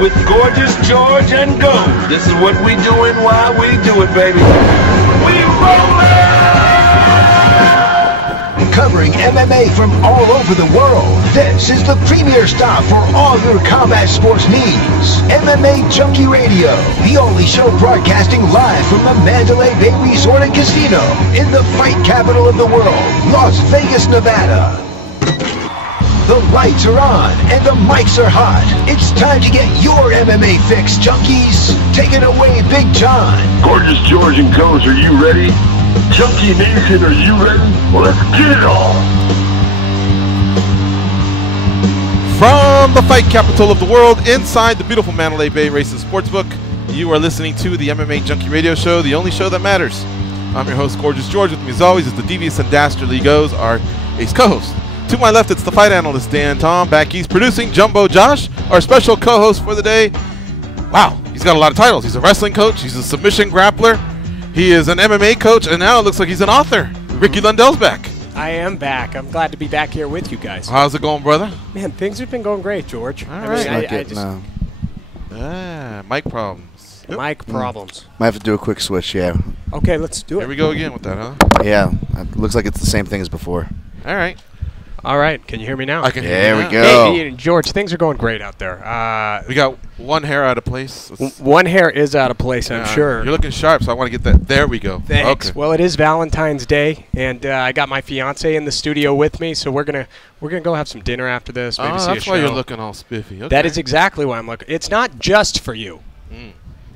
with Gorgeous George and Go. This is what we doing while we do it, baby. We rollin'! Covering MMA from all over the world, this is the premier stop for all your combat sports needs. MMAjunkie Radio, the only show broadcasting live from the Mandalay Bay Resort and Casino in the fight capital of the world, Las Vegas, Nevada. The lights are on and the mics are hot. It's time to get your MMA fix, junkies. Take it away, Big John. Gorgeous George and Goes, are you ready? Junkie Nation, are you ready? Well, let's get it on. From the fight capital of the world, inside the beautiful Mandalay Bay Racing Sportsbook, you are listening to the MMA Junkie Radio Show, the only show that matters. I'm your host, Gorgeous George. With me, as always, is the devious and dastardly Goes, our ace co-host. To my left, it's the fight analyst, Dan Tom. Back east, producing Jumbo Josh, our special co-host for the day. Wow, he's got a lot of titles. He's a wrestling coach. He's a submission grappler. He is an MMA coach, and now it looks like he's an author. Ricky Lundell's back. I am back. I'm glad to be back here with you guys. How's it going, brother? Man, things have been going great, George. All right. Mic problems. Mic problems. Might have to do a quick switch, yeah. Okay, let's do it. Here we go again with that, huh? Yeah, it looks like it's the same thing as before. All right. All right, can you hear me now? I can hear There you we now. go. Hey, George, things are going great out there. We got one hair out of place. One hair is out of place, I'm sure. You're looking sharp, so I want to get that. There we go. Thanks. Okay. Well, it is Valentine's Day, and I got my fiance in the studio with me, so we're gonna go have some dinner after this. Maybe see a that's show. why you're looking all spiffy. Okay. That is exactly why I'm looking. It's not just for you.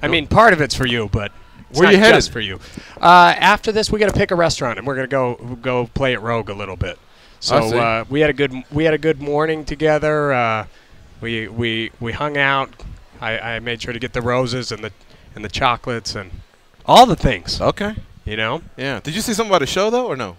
I mean, part of it's for you, but it's Where not you headed? just for you. After this, we got to pick a restaurant, and we're gonna go play at Rogue a little bit. So we had a good morning together. We hung out. I made sure to get the roses and the chocolates and all the things. Okay. You know. Yeah. Did you say something about a show though, or no?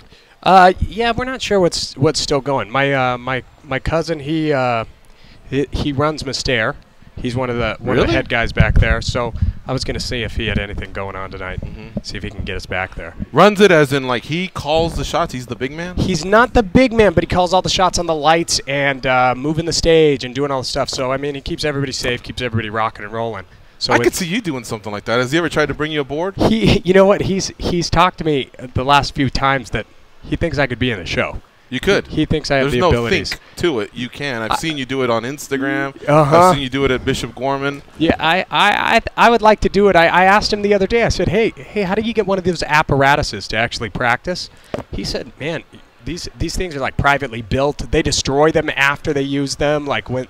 Yeah, we're not sure what's still going. My cousin he runs Mystair. He's one of the head guys back there. So I was gonna see if he had anything going on tonight. See if he can get us back there. Runs it as in like he calls the shots. He's the big man. He's not the big man, but he calls all the shots on the lights and moving the stage and doing all the stuff. So I mean, he keeps everybody safe, keeps everybody rocking and rolling. So I could see you doing something like that. Has he ever tried to bring you aboard? You know what? He's talked to me the last few times that he thinks I could be in the show. You could. He thinks I have the abilities. There's no think to it. You can. I've seen you do it on Instagram. Uh-huh. I've seen you do it at Bishop Gorman. Yeah, I would like to do it. I asked him the other day. I said, hey, how do you get one of those apparatuses to actually practice? He said, man, these things are like privately built. They destroy them after they use them, like when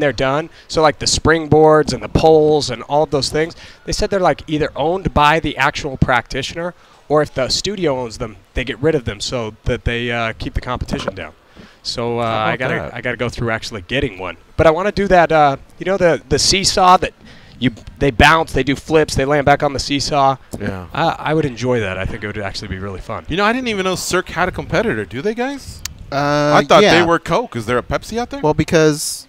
they're done. So like the springboards and the poles and all of those things, they said they're like either owned by the actual practitioner, or if the studio owns them, they get rid of them so that they keep the competition down. So I gotta go through actually getting one. But I want to do that. You know the seesaw that they bounce, they do flips, they land back on the seesaw. Yeah. I would enjoy that. I think it would actually be really fun. You know, I didn't even know Cirque had a competitor. Do they, guys? I thought they were Coke. Is there a Pepsi out there? Well, because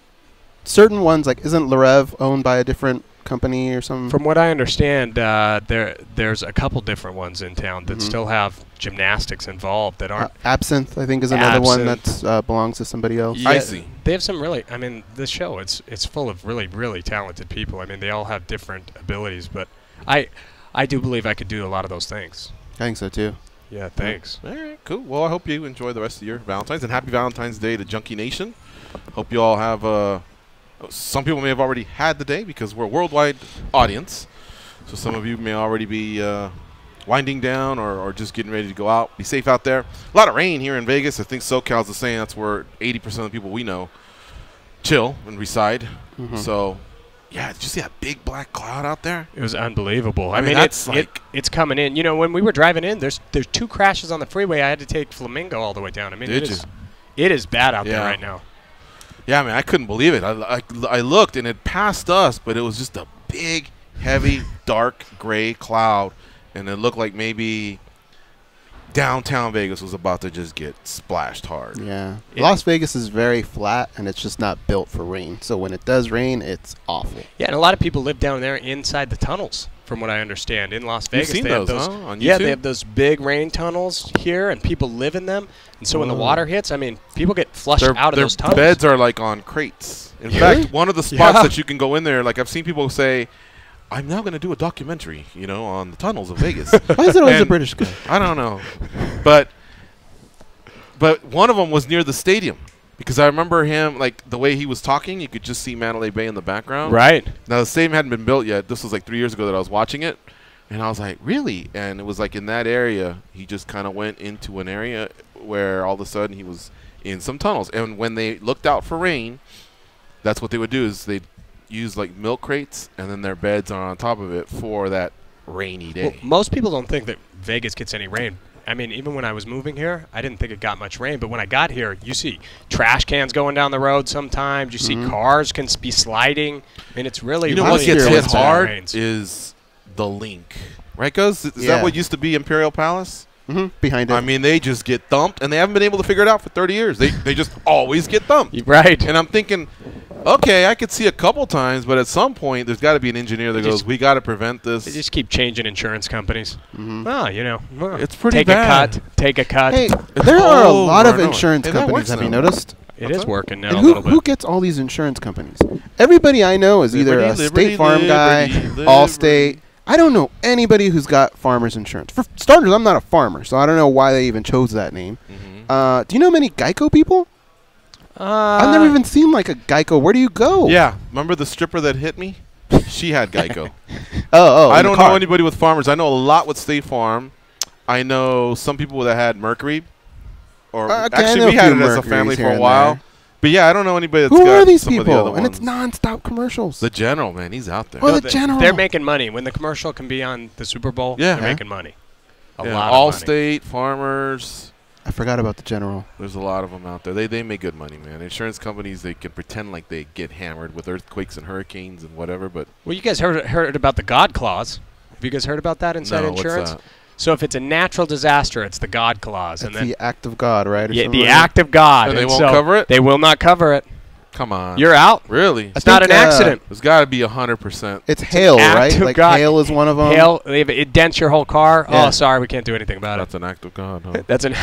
certain ones, like, isn't Larev owned by a different company or something? From what I understand, there's a couple different ones in town that still have gymnastics involved that aren't. Absinthe, I think, is another one that belongs to somebody else. Yeah, I see. They have some really. I mean, this show it's full of really really talented people. I mean, they all have different abilities, but I do believe I could do a lot of those things. I think so too. Yeah, thanks. All right, cool. Well, I hope you enjoy the rest of your Valentine's, and happy Valentine's Day to Junkie Nation. Hope you all have some people may have already had the day because we're a worldwide audience. So some of you may already be winding down or just getting ready to go out. Be safe out there. A lot of rain here in Vegas. I think SoCal's the same. That's where 80% of the people we know chill and reside. So, yeah, did you see that big black cloud out there? It was unbelievable. I mean it's coming in. You know, when we were driving in, there's 2 crashes on the freeway. I had to take Flamingo all the way down. I mean, it is bad out there right now. Yeah, man, I couldn't believe it. I looked, and it passed us, but it was just a big, heavy, dark, gray cloud, and it looked like maybe downtown Vegas was about to just get splashed hard. Yeah. Las Vegas is very flat, and it's just not built for rain. So when it does rain, it's awful. Yeah, and a lot of people live down there inside the tunnels, from what I understand, in Las Vegas. You've seen they have those, huh, on Yeah, YouTube? they have those big rain tunnels here, and people live in them. And so when the water hits, I mean, people get flushed out of those tunnels. Their beds are like on crates. In fact, one of the spots that you can go in there, like I've seen people say, I'm now going to do a documentary, you know, on the tunnels of Vegas. Why is it always a British guy? I don't know. But one of them was near the stadium because I remember him, like the way he was talking, you could just see Mandalay Bay in the background. Right. Now, the stadium hadn't been built yet. This was like 3 years ago that I was watching it. And I was like, really? And it was like in that area, he just kind of went into an area where all of a sudden he was in some tunnels. And when they looked out for rain, that's what they would do is they'd use like milk crates and then their beds are on top of it for that rainy day. Well, most people don't think that Vegas gets any rain. I mean, even when I was moving here, I didn't think it got much rain. But when I got here, you see trash cans going down the road sometimes. You see cars can be sliding. I mean, it's really, You know really what gets hit intense when it hard rains. is the link. Right, Gus? Is Yeah. that what used to be Imperial Palace? Behind it. I mean, they just get thumped, and they haven't been able to figure it out for 30 years. They just always get thumped. Right. And I'm thinking, okay, I could see a couple times, but at some point, there's got to be an engineer that goes, we got to prevent this. They just keep changing insurance companies. Oh, you know. It's pretty take bad. Take a cut. Hey, there are a lot of over and over. insurance Hey, that companies, works have you now. noticed? It is working now And a who, little bit. who gets all these insurance companies? Everybody I know is either a Liberty, State Farm guy, Liberty. Allstate. I don't know anybody who's got farmer's insurance. For starters, I'm not a farmer, so I don't know why they even chose that name. Do you know many Geico people? I've never even seen like a Geico. Where do you go? Yeah. Remember the stripper that hit me? She had Geico. I I don't know anybody with farmers. I know a lot with State Farm. I know some people that had Mercury. Or Okay, I actually, know we a had few it as a Mercuries family for here a and while. there. But yeah, I don't know anybody that's Who got are these some of the other people? And it's ones. nonstop commercials. The General, man, he's out there. Oh, the General. They're making money. When the commercial can be on the Super Bowl, Yeah. they're making money. A Yeah, lot of money. Allstate, Farmers. I forgot about the General. There's a lot of them out there. They make good money, man. Insurance companies, they can pretend like they get hammered with earthquakes and hurricanes and whatever, but Well, you guys heard about the God Clause. Have you guys heard about that inside no, insurance? what's that? So if it's a natural disaster, it's the God Clause. It's and then the act of God, right? Or yeah, something the like that? act of God. And they won't so cover it? They will not cover it. Come on. You're out. Really? It's not an think, accident. There's got to be 100%. It's hail, act right? of Like God. hail is one of them. Hail, it dents your whole car. Yeah. Oh, sorry, we can't do anything about That's an act of God, huh? it. That's an.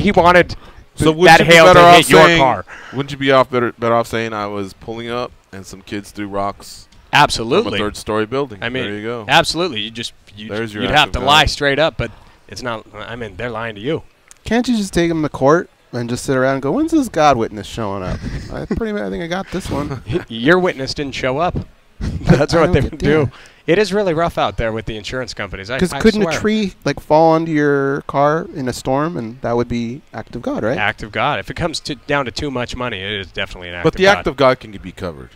He wanted So wouldn't that you be hail better to off hit your saying- car. Wouldn't you be better off saying I was pulling up and some kids threw rocks from a Absolutely. third-story building? I mean, there you go. absolutely. There's your You'd act have of to God. lie straight up, but it's not. I mean, they're lying to you. Can't you just take them to court and just sit around and go, when's this God witness showing up? I think I got this one. Your witness didn't show up. That's what they would do. Yeah. It is really rough out there with the insurance companies. Because I couldn't swear. a tree like fall onto your car in a storm, and that would be act of God, right? Act of God. If it comes down to too much money, it is definitely an act But of the God. act of God can be covered.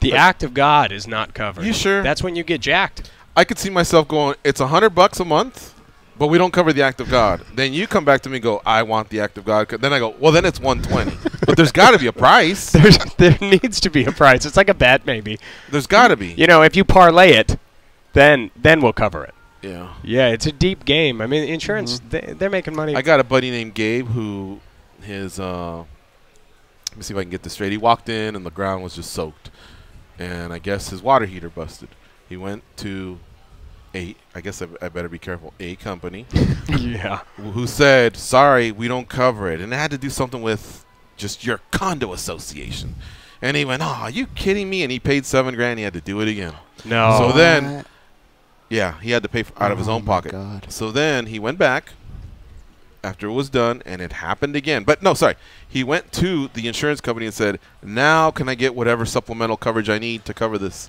The act of God is not covered. You sure? That's when you get jacked. I could see myself going, it's $100 a month, but we don't cover the act of God. Then you come back to me and go, I want the act of God. Then I go, well, then it's $120. But there's got to be a price. There needs to be a price. It's like a bet, maybe. There's got to be. You know, if you parlay it, then we'll cover it. Yeah. Yeah, it's a deep game. I mean, insurance, they're making money. I got a buddy named Gabe who his let me see if I can get this straight. He walked in and the ground was just soaked. And I guess his water heater busted. He went to I guess I better be careful, a company Yeah. who said, sorry, we don't cover it. And it had to do something with just your condo association. And he went, oh, are you kidding me? And he paid $7,000. He had to do it again. No. So then, yeah, he had to pay out of his own my pocket. God. So then he went back after it was done, and it happened again. But no, sorry. He went to the insurance company and said, now can I get whatever supplemental coverage I need to cover this?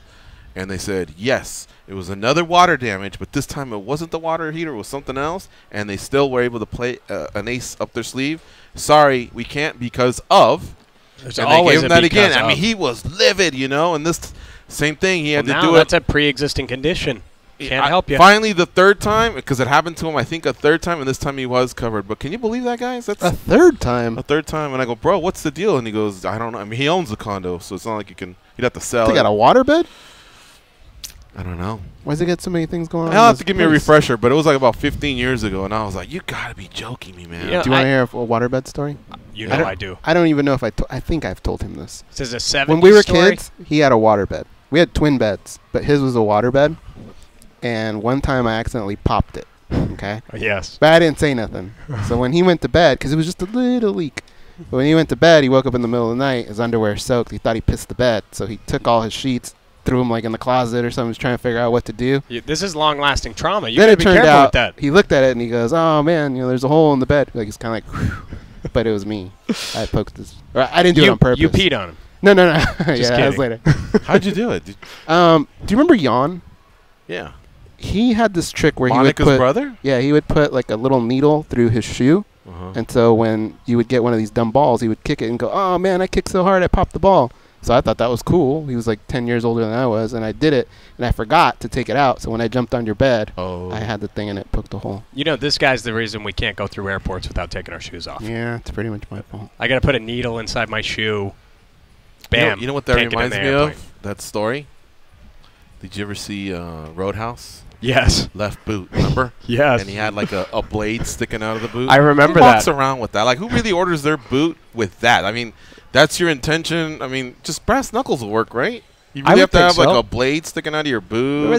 And they said, yes. It was another water damage, but this time it wasn't the water heater. It was something else, and they still were able to play an ace up their sleeve. Sorry, we can't because of. There's And they always gave him a that again. because I mean, of. he was livid, you know, and this same thing. He had Well, to now do that's it. a pre-existing condition. Can't help you. Finally, the third time, because it happened to him, I think, a third time, and this time he was covered. But can you believe that, guys? That's A third time. a third time. And I go, bro, what's the deal? And he goes, I don't know. I mean, he owns the condo, so it's not like you can. You'd have to sell They it. got a waterbed? I don't know. Why does it get so many things going on? I'll in have this to give me a place? refresher, but it was like about 15 years ago, and I was like, you got to be joking me, man. Yeah. Do you want to hear a waterbed story? You know I do. I don't even know if I think I've told him this. This is a 70s When we were story? kids, he had a waterbed. We had twin beds, but his was a waterbed. And one time I accidentally popped it. Okay? Yes. But I didn't say nothing. So when he went to bed, because it was just a little leak. But when he went to bed, he woke up in the middle of the night. His underwear soaked. He thought he pissed the bed. So he took all his sheets, threw them like in the closet or something. He was trying to figure out what to do. This is long-lasting trauma. You Then gotta it be turned careful out with that. he looked at it and he goes, "Oh man, there's a hole in the bed." Like he's kind of like, whew. But it was me. I poked this. Or I didn't do it on purpose. You peed on him. No. Yeah, that was kidding. later. How'd you do it? Do you remember Jan? Yeah. He had this trick where Monica's he would put. brother? Yeah, he would put like a little needle through his shoe. And so when you would get one of these dumb balls, he would kick it and go, "Oh man, I kicked so hard I popped the ball." So I thought that was cool. He was like 10 years older than I was, and I did it, and I forgot to take it out. So when I jumped on your bed, I had the thing and it poked a hole. You know, this guy's the reason we can't go through airports without taking our shoes off. Yeah, it's pretty much my fault. I got to put a needle inside my shoe. Bam. You know what that Can't get in reminds the me airplane. of? That story? Did you ever see Roadhouse? Yes. Left boot, remember? Yes. And he had like a blade sticking out of the boot. I remember who walks that. around with that? Like, who really orders their boot with that? I mean, that's your intention. I mean, just brass knuckles will work, right? You I really would have to have think like so. a blade sticking out of your boot.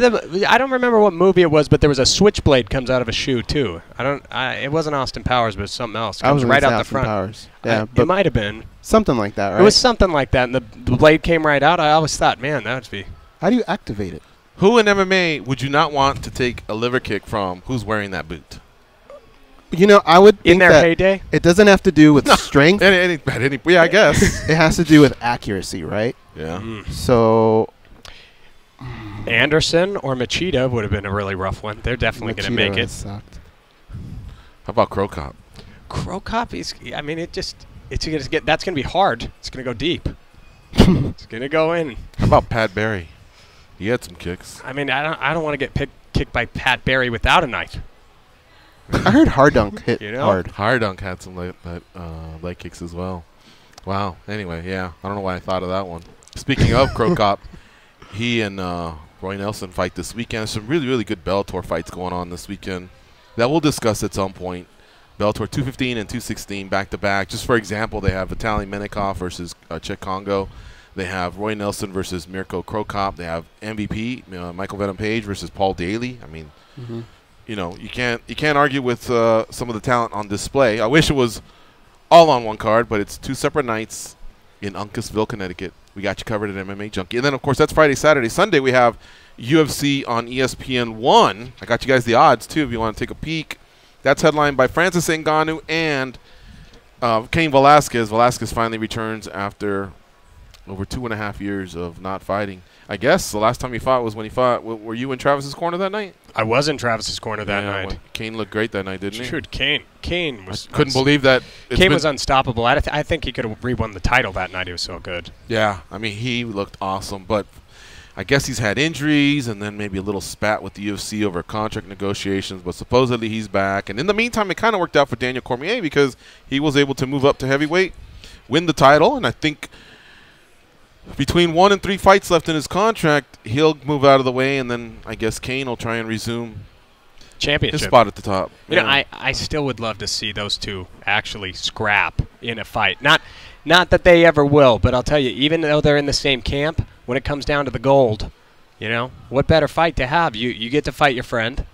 I don't remember what movie it was, but there was a switchblade comes out of a shoe too. It wasn't Austin Powers, but something else. I was Comes right out the Austin front. Powers. Yeah, It but might have been. something like that, right? It was something like that, and the blade came right out. I always thought, man, that would be. How do you activate it? Who in MMA would you not want to take a liver kick from who's wearing that boot? I would In think their that heyday? it doesn't have to do with strength. Yeah, I guess. It has to do with accuracy, right? Yeah. So Anderson or Machida would have been a really rough one. They're definitely going to make Machida it. sucked. How about Crow Cop? Crow Cop is. I mean, it's going to get. That's going to be hard. It's going to go deep. It's going to go in. How about Pat Barry? He had some kicks. I mean, I don't want to get kicked by Pat Barry without a knife. I heard Hardunk hit hard. Hardunk had some leg kicks as well. Wow. Anyway, yeah. I don't know why I thought of that one. Speaking of Crow Cop, he and Roy Nelson fight this weekend. There's some really, really good Bellator fights going on this weekend that we'll discuss at some point. Bellator 215 and 216 back-to-back. Just for example, they have Vitaly Menikov versus Czech Congo. They have Roy Nelson versus Mirko Crow Cop. They have MVP, Michael Venom Page versus Paul Daly. I mean, you can't argue with some of the talent on display. I wish it was all on one card, but it's two separate nights in Uncasville, Connecticut. We got you covered at MMA Junkie. And then, of course, that's Friday, Saturday. Sunday, we have UFC on ESPN 1. I got you guys the odds, too, if you want to take a peek. That's headlined by Francis Ngannou and Cain Velasquez. Velasquez finally returns after over 2.5 years of not fighting. I guess the last time he fought was when he fought. Were you in Travis's corner that night? I was in Travis's corner that night. Well, Cain looked great that night, didn't he? Shoot, Cain was. I couldn't believe that. Cain was unstoppable. I think he could have re-won the title that night. He was so good. Yeah, I mean, he looked awesome, but I guess he's had injuries and then maybe a little spat with the UFC over contract negotiations, but supposedly he's back. And in the meantime, it kind of worked out for Daniel Cormier because he was able to move up to heavyweight, win the title, and I think between 1 and 3 fights left in his contract, he'll move out of the way, and then I guess Cain will try and resume Championship. his spot at the top. You know, I still would love to see those two actually scrap in a fight. Not that they ever will, but I'll tell you, even though they're in the same camp, when it comes down to the gold, what better fight to have? You get to fight your friend,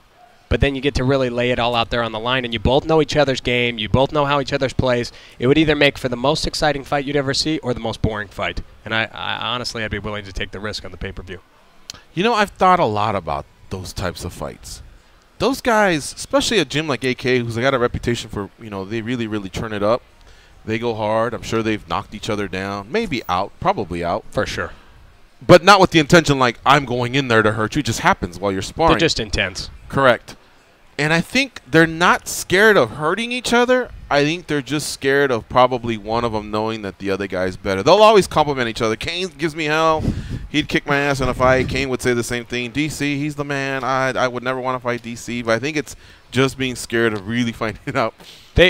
but then you get to really lay it all out there on the line, and you both know each other's game. You both know how each other's plays. It would either make for the most exciting fight you'd ever see or the most boring fight. And I honestly, I'd be willing to take the risk on the pay-per-view. I've thought a lot about those types of fights. Those guys, especially a gym like AK, who's got a reputation for, they really, really turn it up. They go hard. I'm sure they've knocked each other down. Maybe out. Probably out. For sure. But not with the intention like, I'm going in there to hurt you. It just happens while you're sparring. They're just intense. Correct. And I think they're not scared of hurting each other. I think they're just scared of probably one of them knowing that the other guy's better. They'll always compliment each other. Cain gives me hell. He'd kick my ass in a fight. Cain would say the same thing. DC, he's the man. I would never want to fight DC. But I think it's just being scared of really finding out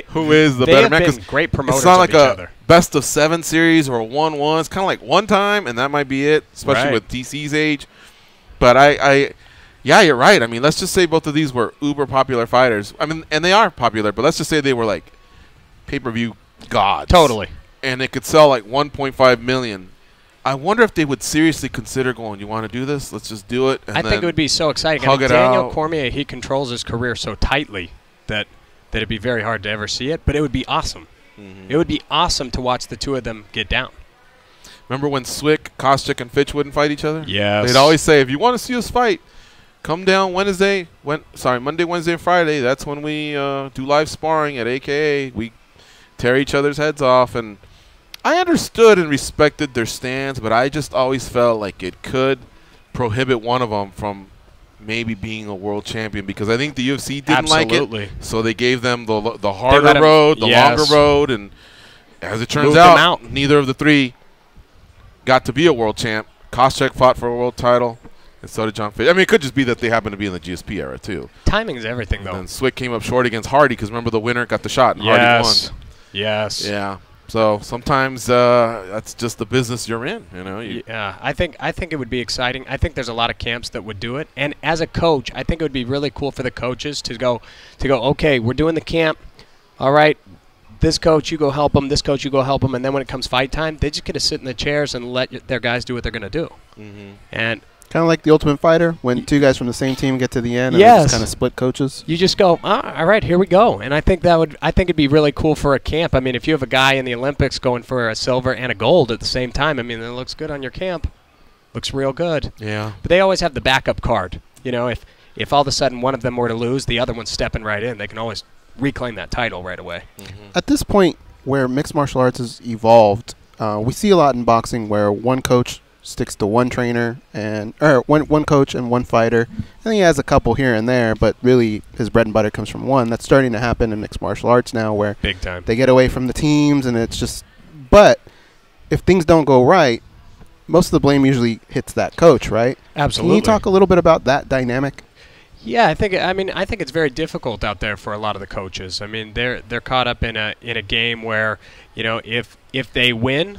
who is the better man. They have been great promoters it's not like of each other. Best of 7 series or a 1-1. It's kind of like one time, and that might be it, especially Right. with DC's age. But yeah, you're right. I mean, let's just say both of these were uber popular fighters. I mean, and they are popular, but let's just say they were like pay-per-view gods. Totally. And they could sell like 1.5 million. I wonder if they would seriously consider going, you want to do this? Let's just do it. And I think it would be so exciting. Hug it Daniel out. Cormier, he controls his career so tightly that it'd be very hard to ever see it, but it would be awesome. It would be awesome to watch the two of them get down. Remember when Swick, Koscheck, and Fitch wouldn't fight each other? Yes. They'd always say, if you want to see us fight, come down Monday, Wednesday, and Friday. That's when we do live sparring at AKA. We tear each other's heads off. And I understood and respected their stance, but I just always felt like it could prohibit one of them from maybe being a world champion, because I think the UFC didn't like it. So they gave them the harder road, the longer road, and as it turns out, neither of the three got to be a world champ. Koscheck fought for a world title, and so did John Fitch. I mean, it could just be that they happen to be in the GSP era, too. Timing is everything, though. And Swick came up short against Hardy, because remember the winner got the shot, and Hardy won. Yes. Yeah. So sometimes that's just the business you're in, you know. Yeah, I think it would be exciting. I think there's a lot of camps that would do it. And as a coach, I think it would be really cool for the coaches to go, okay, we're doing the camp. All right, this coach, you go help them. This coach, you go help them. And then when it comes fight time, they just get to sit in the chairs and let their guys do what they're going to do. And kind of like the Ultimate Fighter, when two guys from the same team get to the end and they just kind of split coaches. You just go, all right, here we go. And I think it'd be really cool for a camp. I mean, if you have a guy in the Olympics going for a silver and a gold at the same time, I mean, it looks good on your camp. Looks real good. Yeah. But they always have the backup card. You know, if all of a sudden one of them were to lose, the other one's stepping right in. They can always reclaim that title right away. At this point where mixed martial arts has evolved, we see a lot in boxing where one coach sticks to one trainer or one coach and one fighter, and he has a couple here and there, but really his bread and butter comes from one. That's starting to happen in mixed martial arts now, where big time they get away from the teams, and it's just. But if things don't go right, most of the blame usually hits that coach, right? Absolutely. Can you talk a little bit about that dynamic? Yeah, I think it's very difficult out there for a lot of the coaches. I mean, they're caught up in a game where, you know, if they win,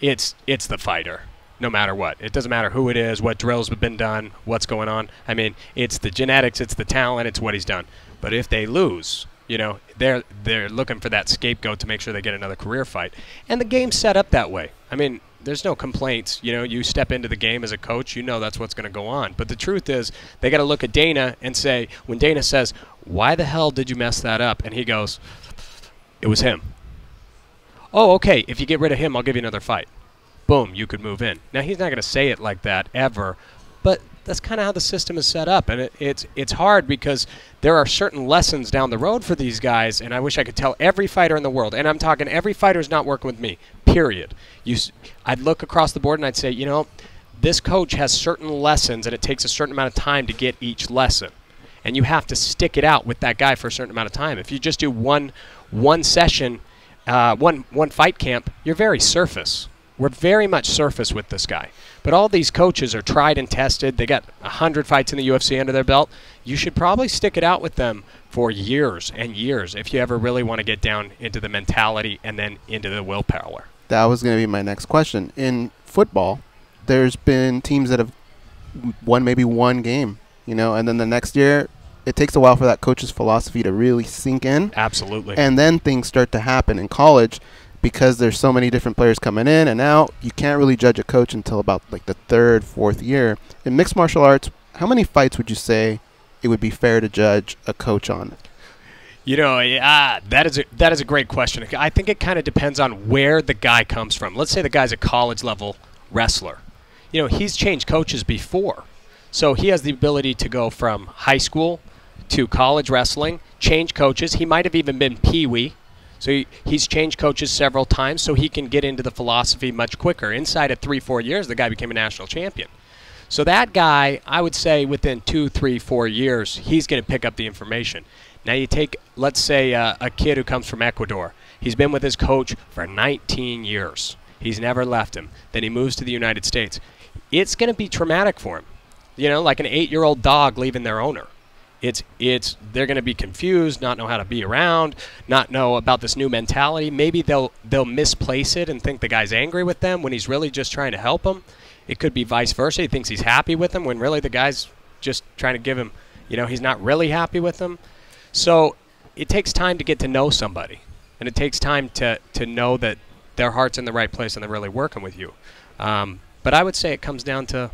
it's the fighter. No matter what. It doesn't matter who it is, what drills have been done, what's going on. I mean, it's the genetics, it's the talent, it's what he's done. But if they lose, you know, they're looking for that scapegoat to make sure they get another career fight. And the game's set up that way. I mean, there's no complaints. You know, you step into the game as a coach, you know that's what's going to go on. But the truth is, they got to look at Dana and say, when Dana says, why the hell did you mess that up? And he goes, it was him. Oh, okay, if you get rid of him, I'll give you another fight. Boom, you could move in. Now, he's not going to say it like that ever, but that's kind of how the system is set up. And it's hard because there are certain lessons down the road for these guys, and I wish I could tell every fighter in the world, and I'm talking every fighter who's not working with me, period. I'd look across the board and I'd say, you know, this coach has certain lessons, and it takes a certain amount of time to get each lesson. And you have to stick it out with that guy for a certain amount of time. If you just do one session, one fight camp, you're very surface. We're very much surface with this guy. But all these coaches are tried and tested. They got 100 fights in the UFC under their belt. You should probably stick it out with them for years and years if you ever really want to get down into the mentality and then into the willpower. That was going to be my next question. In football, there's been teams that have won maybe one game, you know, and then the next year it takes a while for that coach's philosophy to really sink in. Absolutely. And then things start to happen. In college, because there's so many different players coming in and out, you can't really judge a coach until about like the third, fourth year. In mixed martial arts, how many fights would you say it would be fair to judge a coach on? You know, that is a great question. I think it kind of depends on where the guy comes from. Let's say the guy's a college-level wrestler. You know, he's changed coaches before. So he has the ability to go from high school to college wrestling, change coaches. He might have even been Pee-wee. So he's changed coaches several times so he can get into the philosophy much quicker. Inside of 3-4 years, the guy became a national champion. So that guy, I would say within 2, 3, 4 years, he's going to pick up the information. Now you take, let's say, a kid who comes from Ecuador. He's been with his coach for 19 years. He's never left him. Then he moves to the United States. It's going to be traumatic for him. You know, like an 8-year-old dog leaving their owner. They're going to be confused, not know how to be around, not know about this new mentality. Maybe they'll misplace it and think the guy's angry with them when he's really just trying to help them. It could be vice versa. He thinks he's happy with him when really the guy's just trying to give him, he's not really happy with him. So it takes time to get to know somebody, and it takes time to know that their heart's in the right place and they're really working with you. But I would say it comes down to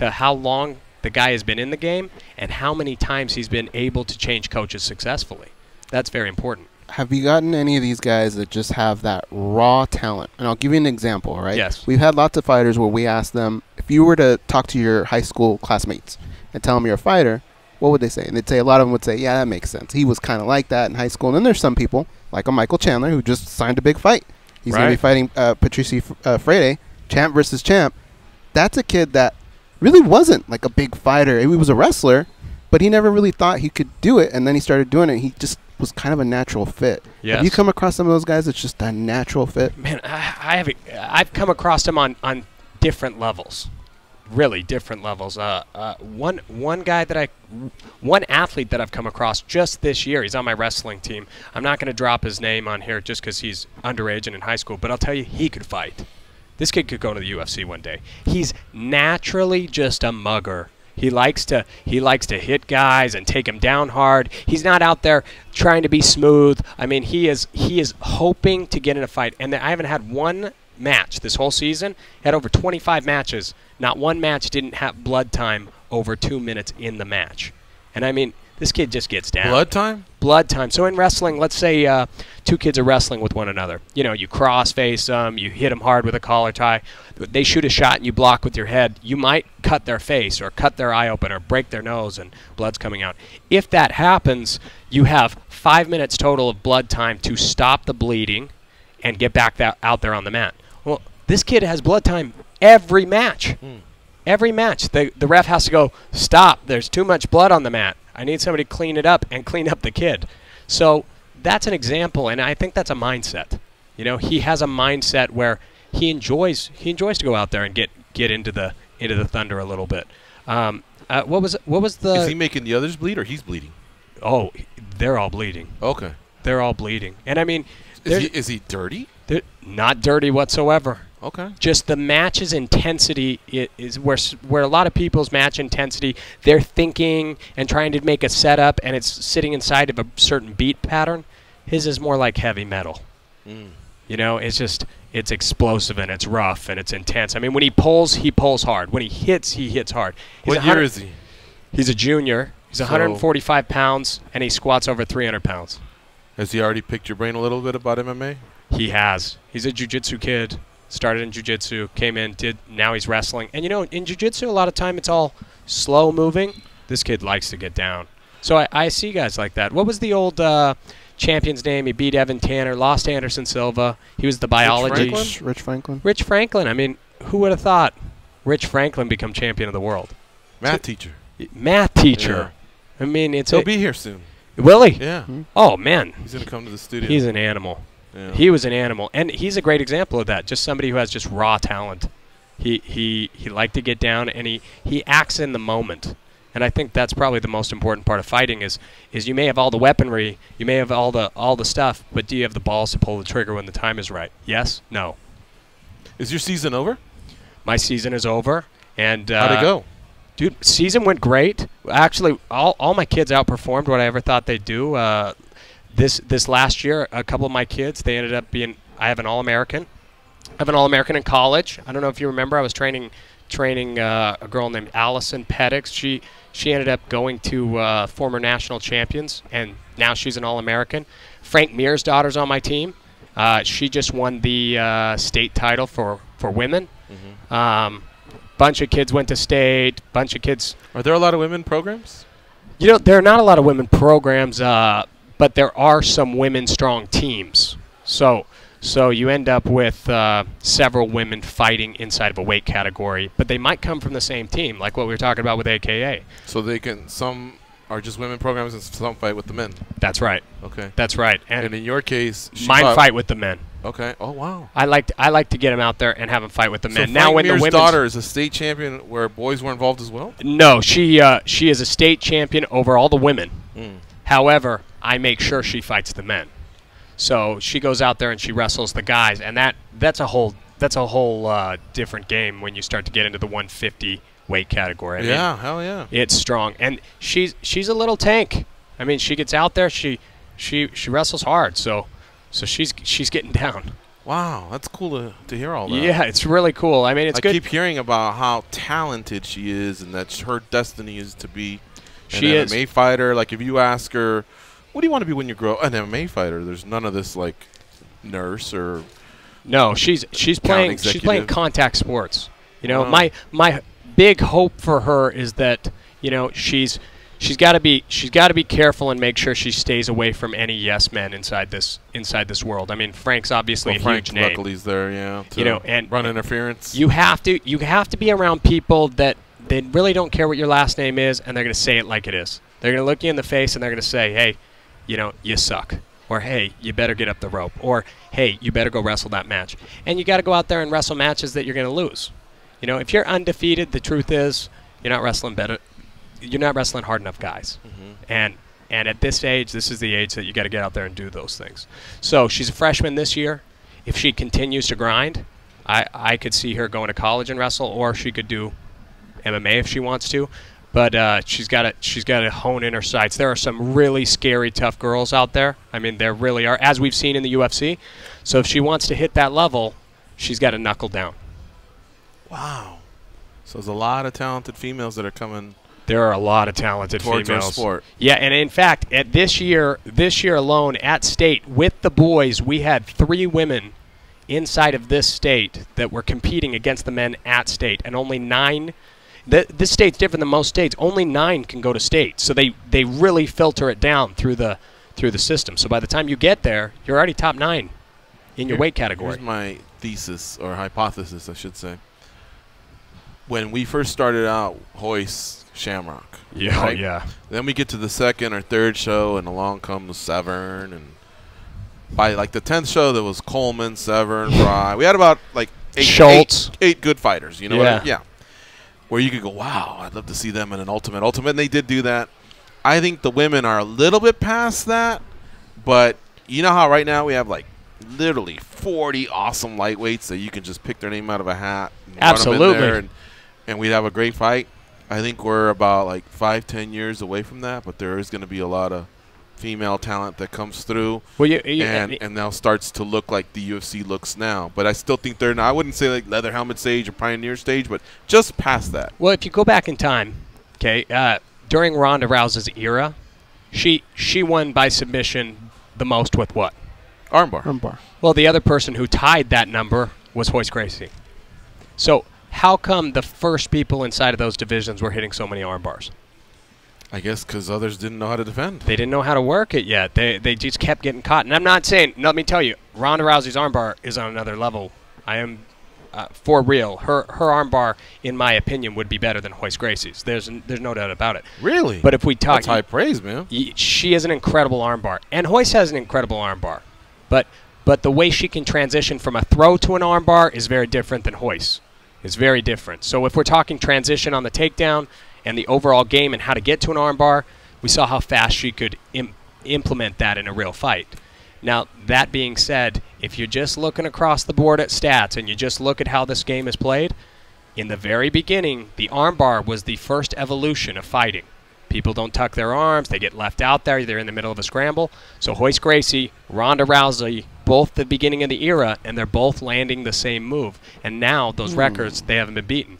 how long the guy has been in the game and how many times he's been able to change coaches successfully. That's very important. Have you gotten any of these guys that just have that raw talent? And I'll give you an example, right? Yes. We've had lots of fighters where we ask them, if you were to talk to your high school classmates and tell them you're a fighter, what would they say? And they'd say, a lot of them would say, yeah, that makes sense. He was kind of like that in high school. And then there's some people, like a Michael Chandler, who just signed a big fight. He's going to be fighting Patricio Freire, champ versus champ. That's a kid that really wasn't like a big fighter. He was a wrestler, but he never really thought he could do it. And then he started doing it. He just was kind of a natural fit. Yes. Have you come across some of those guys that's just a natural fit? Man, I've come across them on different levels, really different levels. One athlete that I've come across just this year, he's on my wrestling team. I'm not going to drop his name on here just because he's underage and in high school, but I'll tell you, he could fight. This kid could go to the UFC one day. He's naturally just a mugger. He likes to hit guys and take them down hard. He's not out there trying to be smooth. I mean, he is hoping to get in a fight. And I haven't had one match this whole season. Had over 25 matches. Not one match didn't have blood time over 2 minutes in the match. And I mean, this kid just gets down. Blood time? Blood time. So in wrestling, let's say two kids are wrestling with one another. You cross face them, you hit them hard with a collar tie. They shoot a shot and you block with your head. You might cut their face or cut their eye open or break their nose and blood's coming out. If that happens, you have 5 minutes total of blood time to stop the bleeding and get back out there on the mat. Well, this kid has blood time every match. Every match. The ref has to go, stop, there's too much blood on the mat. I need somebody to clean it up and clean up the kid. So that's an example, and I think that's a mindset. He has a mindset where he enjoys to go out there and get into the thunder a little bit. What was the? Is he making the others bleed, or he's bleeding? Oh, they're all bleeding. Okay. They're all bleeding, and I mean, is he dirty? They're not dirty whatsoever. Okay. Just the match's intensity is where a lot of people's match intensity, they're thinking and trying to make a setup, and it's sitting inside of a certain beat pattern. His is more like heavy metal. It's explosive and it's rough and it's intense. I mean, when he pulls hard. When he hits hard. What year is he? He's a junior. He's 145 pounds, and he squats over 300 pounds. Has he already picked your brain a little bit about MMA? He has. He's a jiu-jitsu kid. Started in jiu-jitsu, came in, now he's wrestling. And in jiu-jitsu, a lot of time it's all slow moving. This kid likes to get down. So I see guys like that. What was the old champion's name? He beat Evan Tanner, lost to Anderson Silva. He was the biology. Rich Franklin. Rich Franklin. I mean, who would have thought Rich Franklin become champion of the world? Math teacher. Math teacher. Yeah. I mean, he'll be here soon. Will he? Yeah. Oh, man. He's going to come to the studio. He's an animal. Yeah. He was an animal, and he's a great example of that. Just somebody who has just raw talent. He liked to get down, and he acts in the moment. And I think that's probably the most important part of fighting is you may have all the weaponry, you may have all the stuff, but do you have the balls to pull the trigger when the time is right? Yes? No. Is your season over? My season is over, and how'd it go? Dude, season went great. Actually, all my kids outperformed what I ever thought they'd do. This last year, a couple of my kids, they ended up being. I have an All-American. I have an All-American in college. I don't know if you remember. I was training a girl named Allison Pettix. She ended up going to former national champions, and now she's an All-American. Frank Mir's daughter's on my team. She just won the state title for women. Mm-hmm. Bunch of kids went to state. Bunch of kids. Are there a lot of women programs? There are not a lot of women programs. But there are some women-strong teams. So you end up with several women fighting inside of a weight category, but they might come from the same team, like what we were talking about with AKA. So some are just women programs and some fight with the men. That's right. Okay. That's right. And in your case, mine fight with the men. Okay. Oh wow. I like to get them out there and have them fight with the men. So now, when Mir's the daughter is a state champion, where boys were involved as well. No, she is a state champion over all the women. However, I make sure she fights the men. So she goes out there and she wrestles the guys, and that's a whole that's a whole different game when you start to get into the 150 weight category. I mean, hell yeah. it's strong, and she's a little tank. I mean, she gets out there, she wrestles hard, so she's getting down. Wow, that's cool to hear all that. Yeah, it's really cool. I mean, it's good. I keep hearing about how talented she is, and that her destiny is to be an She is. MMA fighter. Like, if you ask her, what do you want to be when you grow? An MMA fighter. There's none of this like nurse or. No, she's playing executive. contact sports. You know, Wow. my big hope for her is that, you know, she's got to be careful and make sure she stays away from any yes men inside this world. I mean, Frank's obviously a Frank huge name. Luckilly's there, yeah. To You know, and run interference. You have to be around people that they really don't care what your last name is, and they're going to say it like it is. They're going to look you in the face and they're going to say, "Hey, you know, you suck," or "Hey, you better get up the rope," or "Hey, you better go wrestle that match." And you got to go out there and wrestle matches that you're going to lose. You know, if you're undefeated, the truth is you're not wrestling better. You're not wrestling hard enough guys. And at this age, this is the age that you got to get out there and do those things. So she's a freshman this year. If she continues to grind, I could see her going to college and wrestle, or she could do MMA if she wants to. But she's got to hone in her sights. There are some really scary, tough girls out there. I mean, there really are, as we've seen in the UFC. So if she wants to hit that level, she's got to knuckle down. Wow. So there's a lot of talented females that are coming. There are a lot of talented towards females. our sport. Yeah, and in fact, at this year alone at state with the boys, we had 3 women inside of this state that were competing against the men at state, and only 9. This state's different than most states. Only 9 can go to state, so they really filter it down through the system. So by the time you get there, you're already top 9 in your weight category. Here's my thesis, or hypothesis, I should say. When we first started out, Hoist, Shamrock. Yeah, right? yeah. Then we get to the second or third show, and along comes Severn, and by like the 10th show, there was Coleman, Severn, Fry. We had about like 8 Schultz. eight good fighters. You know, Yeah. what yeah. Where you could go, wow, I'd love to see them in an ultimate. And they did do that. I think the women are a little bit past that, but you know how right now we have like literally 40 awesome lightweights that you can just pick their name out of a hat. And Absolutely. run them in there and we'd have a great fight. I think we're about like 5-10 years away from that, but there is going to be a lot of female talent that comes through, Well, and now starts to look like the UFC looks now. But I still think they're not. I wouldn't say like leather helmet stage or pioneer stage, but just past that. Well, if you go back in time, okay, during Ronda Rousey's era, she won by submission the most with what? Armbar. Armbar. Well, the other person who tied that number was Royce Gracie. So how come the first people inside of those divisions were hitting so many arm bars? I guess because others didn't know how to defend. They didn't know how to work it yet. They just kept getting caught. And I'm not saying, let me tell you, Ronda Rousey's armbar is on another level. I am, for real, her armbar, in my opinion, would be better than Royce Gracie's. There's no doubt about it. Really? But if we talk... That's high praise, man. She is an incredible armbar. And Royce has an incredible armbar. But the way she can transition from a throw to an armbar is very different than Royce. It's very different. So if we're talking transition on the takedown and the overall game and how to get to an armbar, we saw how fast she could implement that in a real fight. Now, that being said, if you're just looking across the board at stats and you just look at how this game is played, in the very beginning, the armbar was the first evolution of fighting. People don't tuck their arms. They get left out there. They're in the middle of a scramble. So Royce Gracie, Ronda Rousey, both the beginning of the era, and they're both landing the same move. And now those records, they haven't been beaten.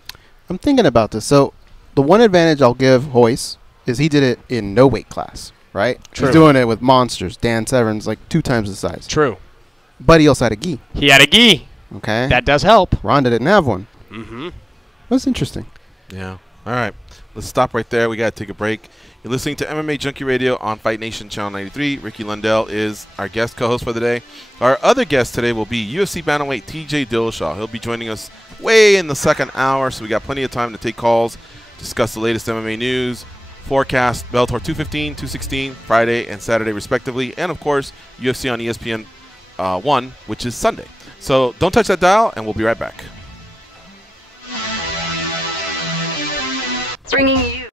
I'm thinking about this. So the one advantage I'll give Hoist is he did it in no weight class, right? True. He's doing it with monsters. Dan Severn's like 2 times the size. True. But he also had a gi. He had a gi. Okay. That does help. Ronda didn't have one. Mm-hmm. That's interesting. Yeah. All right. Let's stop right there. We got to take a break. You're listening to MMA Junkie Radio on Fight Nation Channel 93. Ricky Lundell is our guest co-host for the day. Our other guest today will be UFC bantamweight TJ Dillashaw. He'll be joining us way in the second hour, so we got plenty of time to take calls, discuss the latest MMA news, forecast Bellator 215, 216, Friday and Saturday respectively, and of course UFC on ESPN 1, which is Sunday. So don't touch that dial, and we'll be right back. Bringing you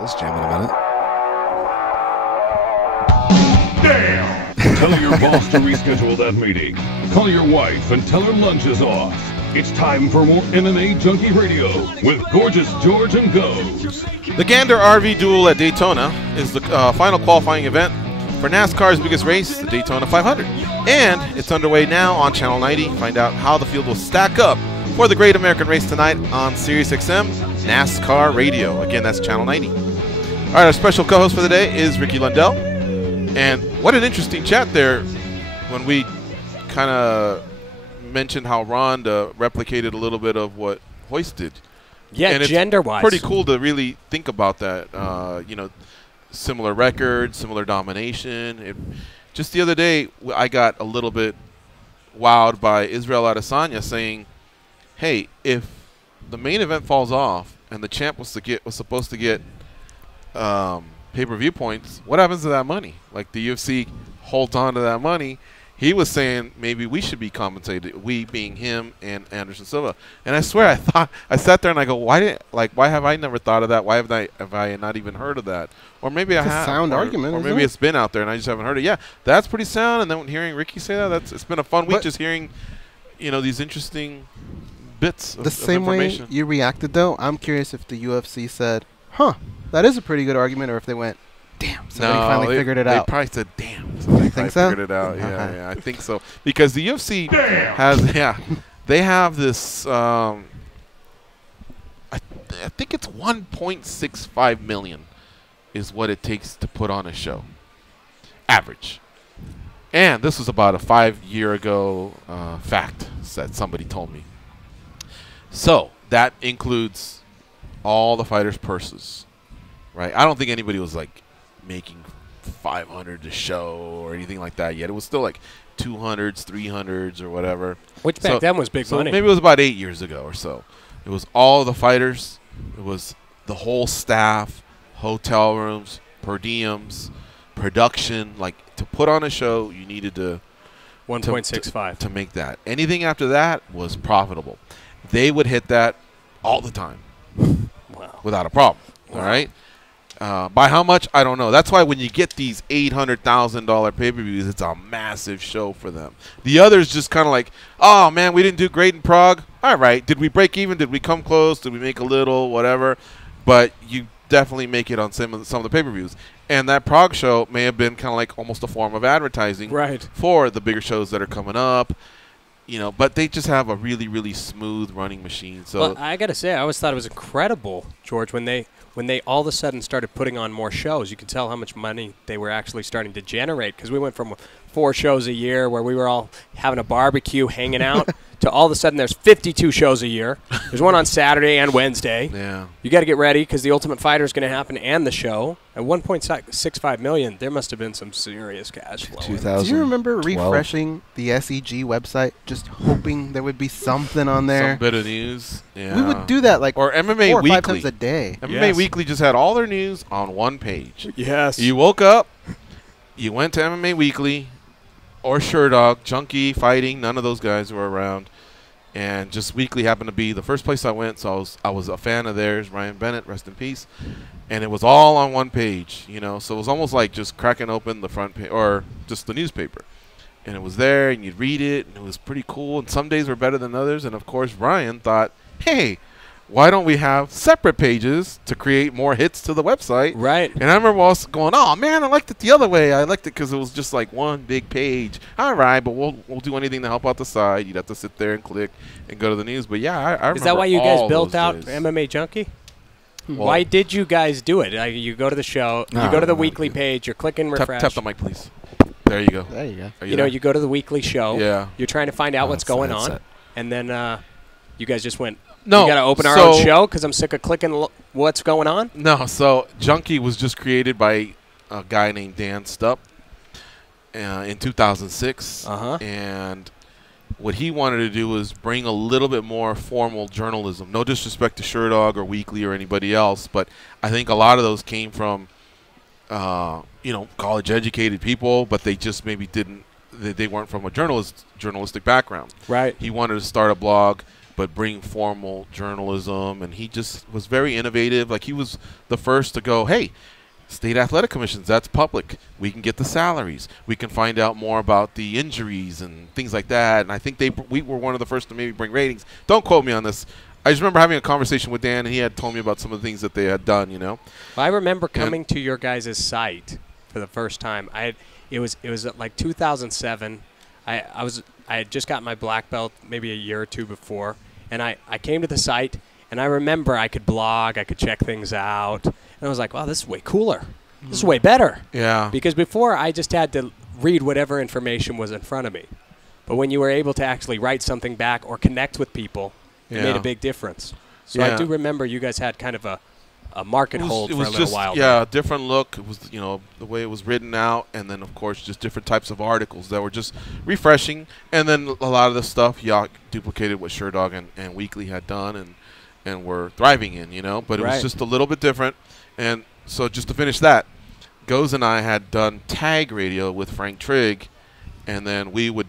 This jam in a minute. Damn! Tell your boss to reschedule that meeting. Call your wife and tell her lunch is off. It's time for more MMA Junkie Radio with Gorgeous George and Goes. The Gander RV Duel at Daytona is the final qualifying event for NASCAR's biggest race, the Daytona 500. And it's underway now on Channel 90. Find out how the field will stack up for the Great American Race tonight on SiriusXM NASCAR Radio. Again, that's Channel 90. All right, our special co-host for the day is Ricky Lundell. And what an interesting chat there when we kind of mentioned how Ronda replicated a little bit of what Hoist did. Yeah, and gender-wise. Pretty cool to really think about that. You know, similar records, similar domination. Just the other day, I got a little bit wowed by Israel Adesanya saying, "Hey, if the main event falls off and the champ was supposed to get pay-per-view points, what happens to that money? Like the UFC holds on to that money." He was saying maybe we should be compensated, we being him and Anderson Silva. And I swear I sat there and I go, why have I never thought of that? Why have I not even heard of that? Or maybe I have. It's a sound argument, or isn't maybe it? It's been out there and I just haven't heard it. Yeah, that's pretty sound. And then hearing Ricky say that, it's been a fun week just hearing, you know, these interesting bits of the same way information. you reacted, though, I'm curious if the UFC said, huh, that is a pretty good argument, or if they went, damn, somebody finally figured it out. They probably said, damn. Somebody think so? figured it out. Okay. Yeah, I think so. Because the UFC they have this, I think it's $1.65 million is what it takes to put on a show. Average. And this was about a 5-year ago fact that somebody told me. So that includes all the fighters' purses, right? I don't think anybody was like making 500 to show or anything like that yet. It was still like 200s, 300s, or whatever. Which back then was big money. Maybe it was about 8 years ago or so. It was all the fighters. It was the whole staff, hotel rooms, per diems, production. Like to put on a show, you needed to 1.65 to make that. Anything after that was profitable. They would hit that all the time. Wow. Without a problem. Wow. All right. By how much, I don't know. That's why when you get these $800,000 pay-per-views, it's a massive show for them. The others just kind of like, oh, man, we didn't do great in Prague. All right. Did we break even? Did we come close? Did we make a little? Whatever. But you definitely make it on some of the pay-per-views. And that Prague show may have been kind of like almost a form of advertising for the bigger shows that are coming up. You know, but they just have a really, really smooth running machine. So well, I got to say, I always thought it was incredible, George, when they all of a sudden started putting on more shows. You could tell how much money they were actually starting to generate, because we went from 4 shows a year where we were all having a barbecue, hanging out, to all of a sudden there's 52 shows a year. There's one on Saturday and Wednesday. Yeah. You got to get ready because the Ultimate Fighter is going to happen and the show. At $1.65 million, there must have been some serious cash flow. 2000. Do you remember refreshing the SEG website, just hoping there would be something on there? Some bit of news. Yeah. We would do that like or MMA 4 or 5 Weekly. times a day. MMA Weekly just had all their news on one page. Yes. You woke up, you went to MMA Weekly or Sherdog, Junkie, Fighting, none of those guys were around. And just Weekly happened to be the first place I went, so I was a fan of theirs, Ryan Bennett, rest in peace. And it was all on one page, you know, so it was almost like just cracking open the front page or just the newspaper. And it was there, and you'd read it, and it was pretty cool. And some days were better than others. And, of course, Ryan thought, hey, why don't we have separate pages to create more hits to the website? Right. And I remember also going, oh, man, I liked it the other way. I liked it because it was just like one big page. All right, but we'll do anything to help out the side. You'd have to sit there and click and go to the news. But, yeah, I remember. Is that why you guys all built those out days. MMA Junkie? Well, Why did you guys do it? You go to the show, you go to the weekly page, you're clicking refresh. Tap the mic, please. There you go. There you go. Are You know, there? you go to the weekly show. Yeah. You're trying to find out what's it's going that's on. it. And then you guys just went, No, we got to open our so- own show because I'm sick of clicking what's going on? No, so Junkie was just created by a guy named Dan Stupp in 2006. Uh-huh. And what he wanted to do was bring a little bit more formal journalism. No disrespect to Sherdog or Weekly or anybody else, but I think a lot of those came from, college-educated people, but they just maybe didn't. They weren't from a journalistic background. Right. He wanted to start a blog but bring formal journalism. And he just was very innovative. Like, he was the first to go, hey, state athletic commissions, that's public. We can get the salaries. We can find out more about the injuries and things like that. And I think we were one of the first to maybe bring ratings. Don't quote me on this. I just remember having a conversation with Dan, and he had told me about some of the things that they had done, Well, I remember coming to your guys' site for the first time. It was like 2007. I had just got my black belt maybe a year or two before, and I came to the site, and I remember I could blog, I could check things out, and I was like, wow, this is way cooler. This is way better. Yeah. Because before I just had to read whatever information was in front of me. But when you were able to actually write something back or connect with people, it made a big difference. So I do remember you guys had kind of a market hold for a little while. Yeah, a different look. It was, the way it was written out, and then, of course, just different types of articles that were just refreshing. And then a lot of the stuff, duplicated what Sherdog and Weekly had done and were thriving in, But it was just a little bit different. And so just to finish that, Goes and I had done tag radio with Frank Trigg, and then we would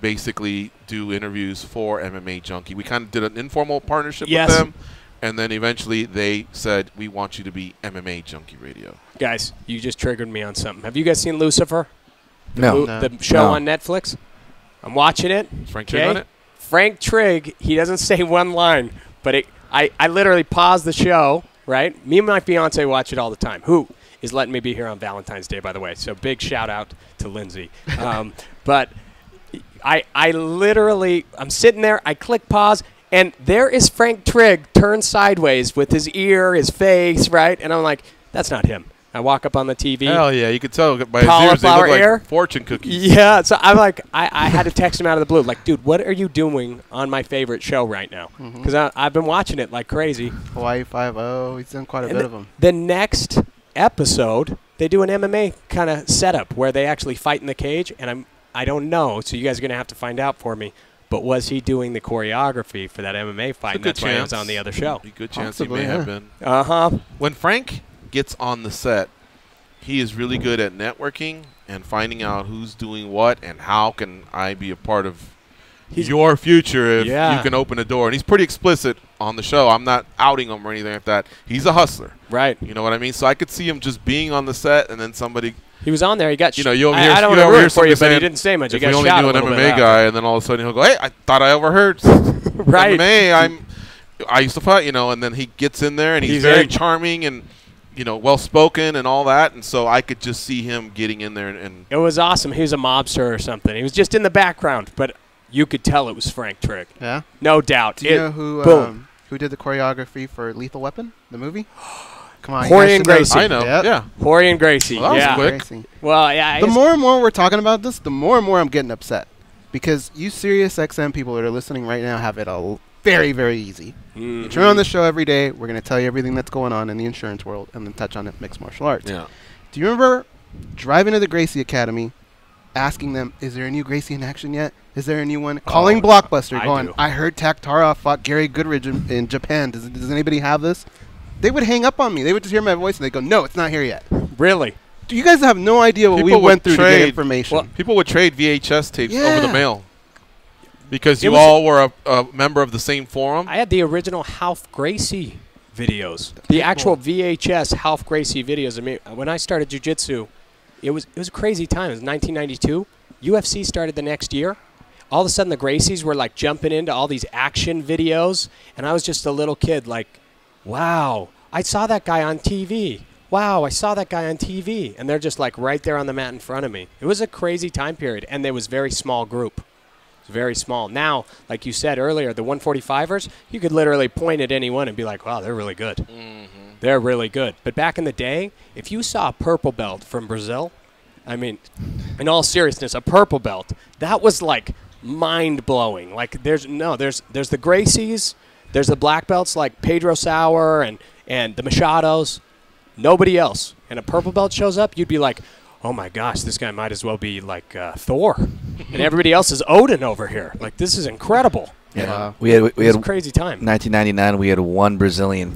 basically do interviews for MMA Junkie. We kind of did an informal partnership with them, and then eventually they said, we want you to be MMA Junkie Radio. Guys, you just triggered me on something. Have you guys seen Lucifer? No. The show on Netflix? I'm watching it. Is Frank Trigg on it? Frank Trigg, he doesn't say one line, but I literally paused the show, right? Me and my fiance watch it all the time. Who is letting me be here on Valentine's Day, by the way. So big shout out to Lindsay. But I literally, I'm sitting there, I click pause, and there is Frank Trigg turned sideways with his ear, his face, right? And I'm like, that's not him. I walk up on the TV. Hell yeah, you could tell by his ears, they look like fortune cookies. Yeah, so I'm like, I had to text him out of the blue. Like, dude, what are you doing on my favorite show right now? Because I've been watching it like crazy. Hawaii 5-0, he's done quite a bit of them. The next episode, they do an MMA kind of setup where they actually fight in the cage, and I don't know, so you guys are going to have to find out for me. But was he doing the choreography for that MMA fight? And that's why he was on the other show. A good chance he may have been. When Frank gets on the set, he is really good at networking and finding out who's doing what and how can I be a part of your future if you can open a door. And he's pretty explicit on the show. I'm not outing him or anything like that. He's a hustler. Right. You know what I mean? So I could see him just being on the set and then somebody – he was on there. He got. You'll hear, I don't want to ruin for you, but he didn't say much. He got shot a little bit. We only do an MMA guy, and then all of a sudden he'll go, "Hey, I thought I overheard right. MMA. I used to fight, and then he gets in there and he's very charming and well spoken and all that, and so I could just see him getting in there and. It was awesome. He was a mobster or something. He was just in the background, but you could tell it was Frank Trigg. Yeah, no doubt. Do you know who did the choreography for Lethal Weapon, the movie? Come on, Jorge and Gracie. I know. Yep. Yeah. Jorge and Gracie. Well, that was quick. Well, yeah. The more and more we're talking about this, the more and more I'm getting upset. Because you Sirius XM people that are listening right now have it very, very easy. You turn on the show every day. We're going to tell you everything that's going on in the insurance world and then touch on it mixed martial arts. Yeah. Do you remember driving to the Gracie Academy, asking them, is there a new Gracie in action yet? Is there a new one? Calling Blockbuster, going, I heard Taktarov fought Gary Goodridge in Japan. Does anybody have this? They would hang up on me. They would just hear my voice and they'd go, no, it's not here yet. Really? You guys have no idea what we went through to get information. Well, people would trade VHS tapes over the mail because you all were a member of the same forum. I had the original Half Gracie videos, the actual VHS Half Gracie videos. I mean, when I started jiu-jitsu, it was a crazy time. It was 1992. UFC started the next year. All of a sudden, the Gracies were like jumping into all these action videos, and I was just a little kid like, wow, I saw that guy on TV. Wow, I saw that guy on TV. And they're just like right there on the mat in front of me. It was a crazy time period, and there was a very small group. It was very small. Now, like you said earlier, the 145ers, you could literally point at anyone and be like, wow, they're really good. They're really good. But back in the day, if you saw a purple belt from Brazil, I mean, in all seriousness, a purple belt, that was like mind-blowing. Like there's the Gracies, there's the black belts like Pedro Sauer and the Machados. Nobody else. And a purple belt shows up, you'd be like, oh my gosh, this guy might as well be like Thor. And everybody else is Odin over here. Like, this is incredible. Yeah. We had a crazy time. 1999, we had one Brazilian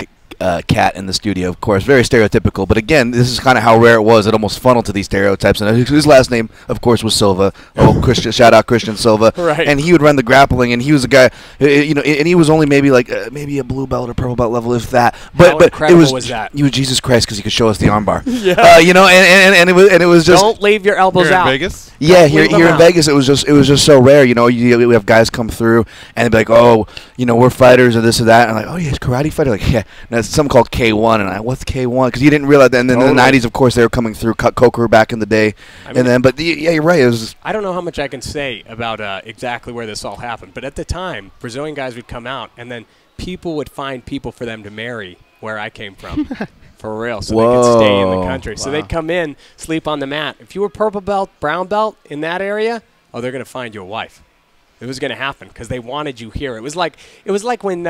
cat in the studio, of course, very stereotypical. But again, this is kind of how rare it was. It almost funneled to these stereotypes. And his last name, of course, was Silva. Oh, Christian! Shout out Christian Silva. Right. And he would run the grappling, and he was a guy, and he was only maybe like maybe a blue belt or purple belt level, if that. But incredible was that? He was Jesus Christ because he could show us the armbar. Yeah. And it was just. Don't leave your elbows Here in out. Vegas? Yeah, here in Vegas, it was just so rare. We have guys come through and they'd be like, oh, we're fighters or this or that. And I'm like, oh yeah, he's a karate fighter. Like, yeah, and it's something called K1. And I, what's K1? Because you didn't realize that. And then in the '90s, of course, they were coming through Coker back in the day. But you're right. It was. I don't know how much I can say about exactly where this all happened, but at the time, Brazilian guys would come out, and then people would find people for them to marry where I came from. For real, so they could stay in the country. Wow. So they'd come in, sleep on the mat. If you were purple belt, brown belt in that area, they're going to find you a wife. It was going to happen because they wanted you here. It was like when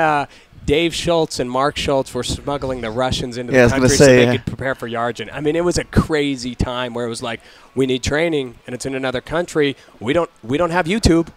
Dave Schultz and Mark Schultz were smuggling the Russians into the country so they could prepare for Yargin. I mean, it was a crazy time where it was like, we need training, and it's in another country. We don't have YouTube.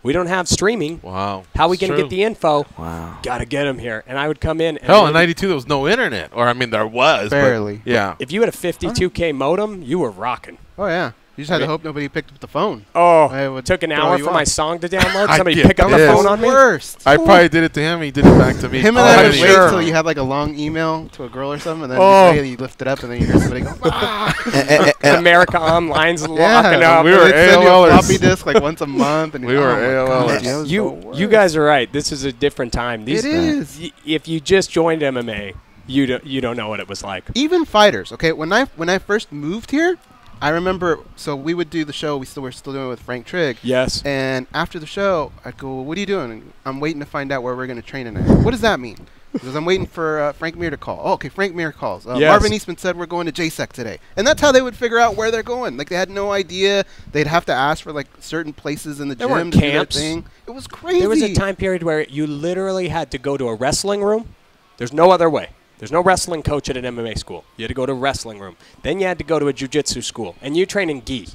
We don't have streaming. Wow. How are we going to get the info? Wow. Got to get them here. And I would come in. And Hell, in '92 there was no internet. Or, there was. Barely. But, yeah. If you had a 52K modem, you were rocking. Oh, yeah. You just had to hope nobody picked up the phone. Oh, it took an hour for my song to download. Somebody pick up the That phone on me. Worst. I probably did it to him. He did it back to me. Him and I would wait until you had like a long email to a girl or something, and then you lift it up, and then you hear somebody go, America Online's locking up. We were AOLers. Floppy disk like once a month. And we were AOLers. You guys are right. This is a different time. It is. If you just joined MMA, you don't know what it was like. Even fighters. Okay, when I first moved here, I remember, so we would do the show. We're still doing it with Frank Trigg. Yes. And after the show, I'd go, well, what are you doing? And I'm waiting to find out where we're going to train tonight. What does that mean? Because I'm waiting for Frank Mir to call. Oh, okay, Frank Mir calls. Yes. Marvin Eastman said we're going to JSEC today. And that's how they would figure out where they're going. Like, they had no idea. They'd have to ask for, like, certain places in the gym to do their thing. It was crazy. There was a time period where you literally had to go to a wrestling room. There's no other way. There's no wrestling coach at an MMA school. You had to go to a wrestling room. Then you had to go to a jiu-jitsu school. And you train in gi,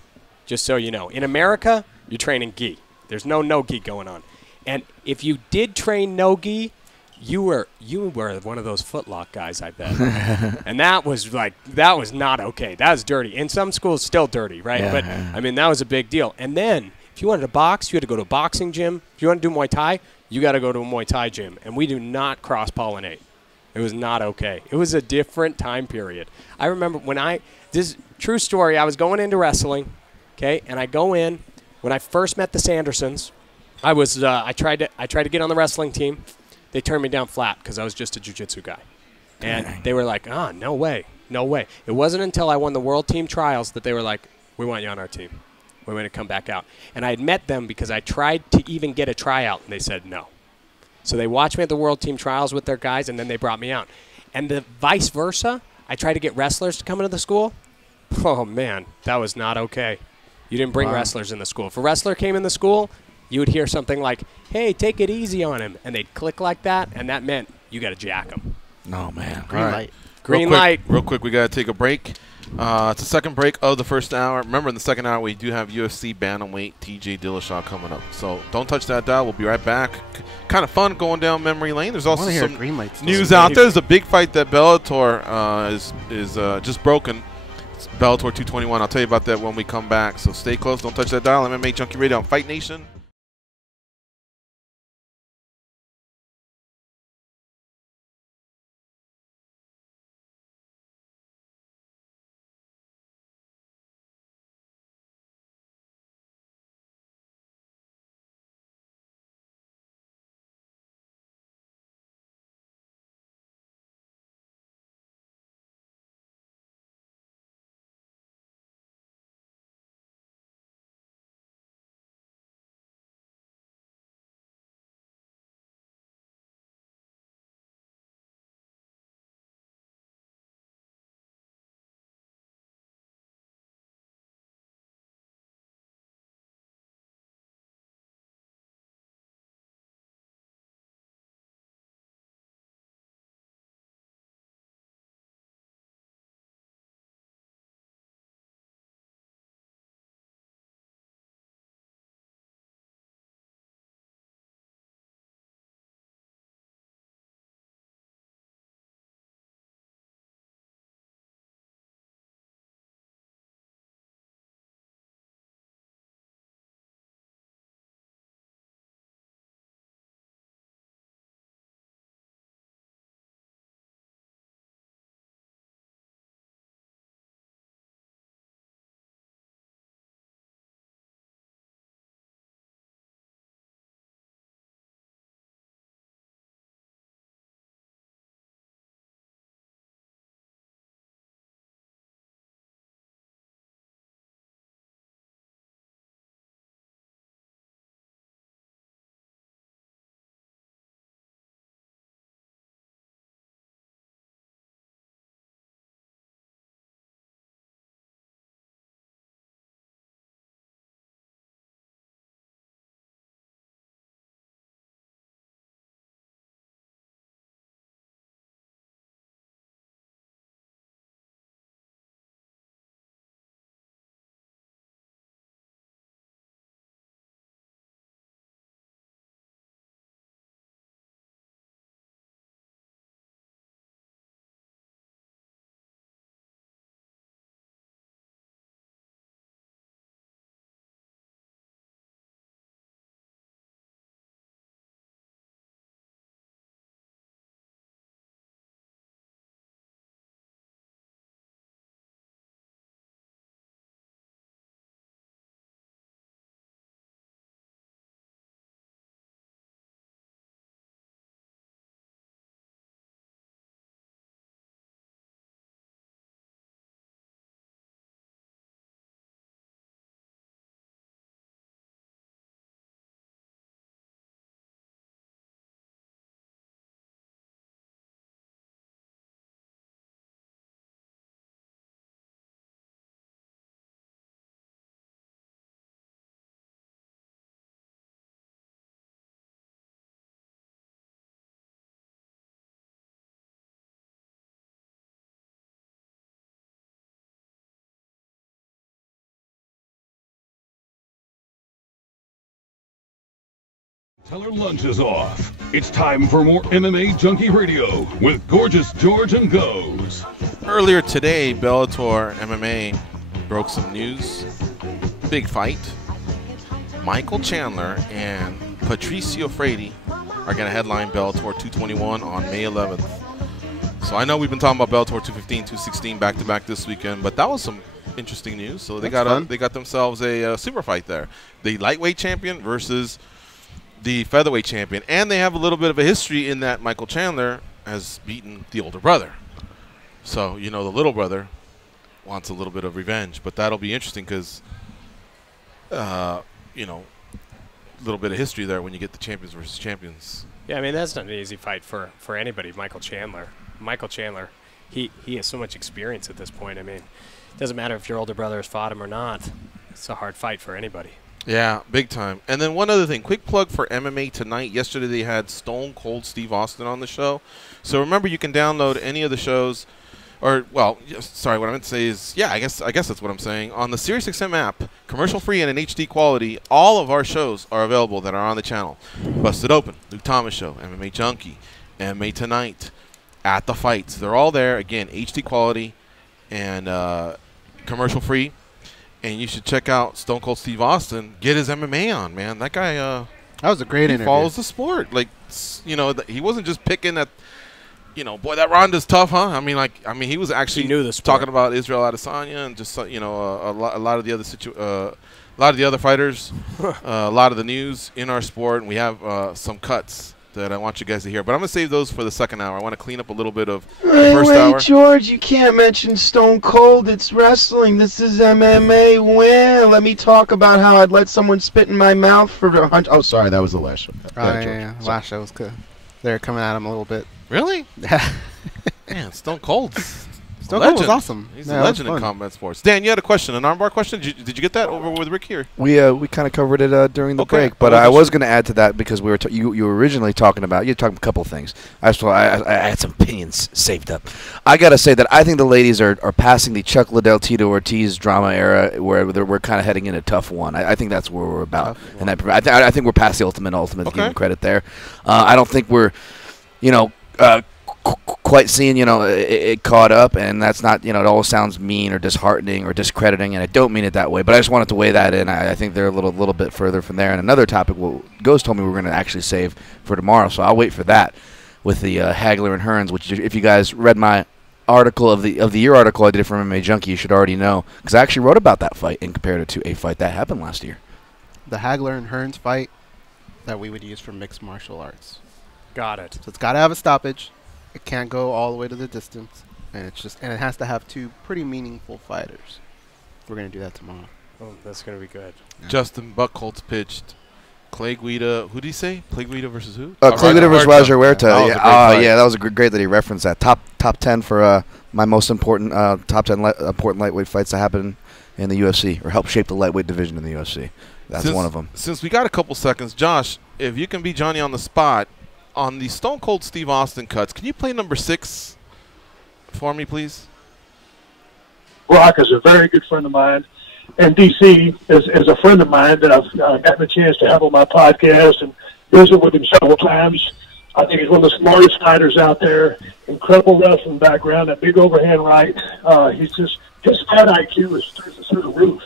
just so you know. In America, you train in gi. There's no gi going on. And if you did train no gi, you were one of those footlock guys, I bet. And that was not okay. That was dirty. In some schools, still dirty, right? Yeah. But, I mean, that was a big deal. And then if you wanted to box, you had to go to a boxing gym. If you want to do Muay Thai, you got to go to a Muay Thai gym. And we do not cross-pollinate. It was not okay. It was a different time period. I remember this true story, I was going into wrestling, okay, and I go in. When I first met the Sandersons, I tried to get on the wrestling team. They turned me down flat because I was just a jiu-jitsu guy. And they were like, no way. It wasn't until I won the World Team Trials that they were like, we want you on our team. We want to come back out. And I had met them because I tried to even get a tryout, and they said no. So they watched me at the World Team Trials with their guys, and then they brought me out. And the vice versa, I tried to get wrestlers to come into the school. Oh, man, that was not okay. You didn't bring wrestlers in the school. If a wrestler came in the school, you would hear something like, hey, take it easy on him. And they'd click like that, and that meant you got to jack him. Oh, man. Green light. Green light. Real quick, we got to take a break. It's the second break of the first hour. Remember, in the second hour, we do have UFC Bantamweight TJ Dillashaw coming up. So don't touch that dial. We'll be right back. Kind of fun going down memory lane. There's also some news out there. There's a big fight that Bellator is just broken. It's Bellator 221. I'll tell you about that when we come back. So stay close. Don't touch that dial. MMA Junkie Radio on Fight Nation. Tell her lunch is off. It's time for more MMA Junkie Radio with Gorgeous George and Goes. Earlier today, Bellator MMA broke some news. Big fight. Michael Chandler and Patricio Freire are going to headline Bellator 221 on May 11th. So I know we've been talking about Bellator 215, 216 back-to-back this weekend, but that was some interesting news. So they got themselves a super fight there. The lightweight champion versus the featherweight champion. And they have a little bit of a history in that Michael Chandler has beaten the older brother. So, you know, the little brother wants a little bit of revenge. But that'll be interesting because, you know, a little bit of history there when you get the champions versus champions. Yeah, I mean, that's not an easy fight for anybody. Michael Chandler, he has so much experience at this point. I mean, it doesn't matter if your older brother has fought him or not. It's a hard fight for anybody. Yeah, big time. And then one other thing, quick plug for MMA Tonight. Yesterday they had Stone Cold Steve Austin on the show. So remember, you can download any of the shows, or, well, sorry, what I meant to say is, yeah, I guess that's what I'm saying. On the SiriusXM app, commercial-free and in HD quality, all of our shows are available that are on the channel. Busted Open, Luke Thomas Show, MMA Junkie, MMA Tonight, At the Fights. They're all there, again, HD quality and commercial-free. And you should check out Stone Cold Steve Austin. Get his MMA on, man. That guy, that was a great interview. Follows the sport. Like, you know, he wasn't just picking at, you know, boy, that Ronda's tough, huh? I mean, he was actually talking about Israel Adesanya and just, you know, a lot of the other fighters, a lot of the news in our sport, and we have some cuts that I want you guys to hear. But I'm going to save those for the second hour. I want to clean up a little bit of the first hour. George, you can't mention Stone Cold. It's wrestling. This is MMA. Well, let me talk about how I'd let someone spit in my mouth for a hundred. Oh, sorry, that was the last show. Yeah. Last show was good. They're coming at him a little bit. Really? Man, Stone Cold. Stone Cold was awesome. He's a legend in combat sports. Dan, you had a question, an armbar question? Did you get that over with Rick here? We kind of covered it during the break, but I was going to add to that because we were you were originally talking about a couple of things. I had some opinions saved up. I got to say that I think the ladies are passing the Chuck Liddell, Tito Ortiz drama era where we're kind of heading in a tough one. I think that's where we're about, and I think we're past the ultimate. Okay. Giving credit there. I don't think we're, quite seeing, it caught up, and that's not, it all sounds mean or disheartening or discrediting, and I don't mean it that way, but I just wanted to weigh that in. I think they're a little bit further from there. And another topic, Ghost told me we're going to actually save for tomorrow, so I'll wait for that with the Hagler and Hearns, which if you guys read my article of the year article I did for MMA Junkie, you should already know, because I actually wrote about that fight and compared it to a fight that happened last year. The Hagler and Hearns fight that we would use for mixed martial arts. Got it. So it's got to have a stoppage. It can't go all the way to the distance, and it has to have two pretty meaningful fighters. We're gonna do that tomorrow. Oh, that's gonna be good. Yeah. Justin Buchholz pitched Clay Guida. Who did he say? Clay Guida versus who? Clay Guida versus Roger Huerta. Yeah, that was great that he referenced that. Top 10 for my most important top 10 important lightweight fights that happen in the UFC or help shape the lightweight division in the UFC. That's one of them. Since we got a couple seconds, Josh, if you can be Johnny on the spot. On the Stone Cold Steve Austin cuts, can you play number 6 for me, please? Brock is a very good friend of mine, and DC is a friend of mine that I've gotten a chance to have on my podcast and visit with him several times. I think he's one of the smartest fighters out there, incredible wrestling background, that big overhand right. His fight IQ is through the roof.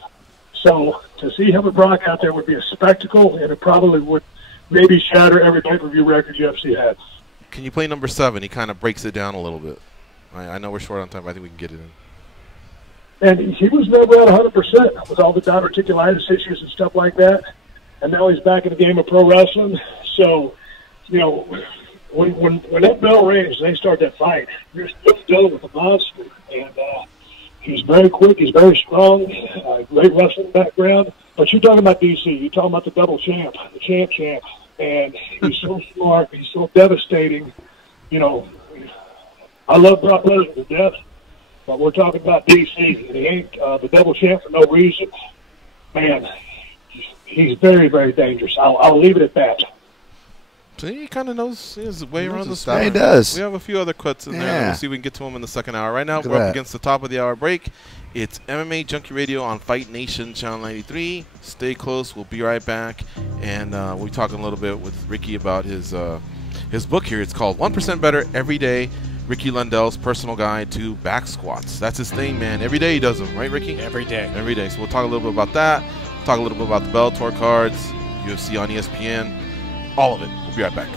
So to see him and Brock out there would be a spectacle, and it probably would maybe shatter every pay-per-view record UFC had. Can you play number 7? He kind of breaks it down a little bit. I know we're short on time, but I think we can get it in. And he was never at 100% with all the diverticulitis issues and stuff like that. And now he's back in the game of pro wrestling. So, when that bell rings and they start that fight, you're still dealing with a monster. And he's very quick. He's very strong. Great wrestling background. But you're talking about DC. You're talking about the double champ, the champ. And he's so smart. He's so devastating. I love Brock Lesnar to death, but we're talking about DC. And he ain't the double champ for no reason. Man, he's very, very dangerous. I'll leave it at that. So he kind of knows his way around the sport. He does. We have a few other cuts in there. We'll see if we can get to him in the second hour. Right now, we're up against the top of the hour break. It's MMA Junkie Radio on Fight Nation Channel 93. Stay close. We'll be right back. And we'll be talking a little bit with Ricky about his book here. It's called 1% Better Every Day, Ricky Lundell's Personal Guide to Back Squats. That's his thing, man. Every day he does them, right, Ricky? Every day. Every day. So we'll talk a little bit about that. Talk a little bit about the Bellator cards, UFC on ESPN, all of it. We'll be right back.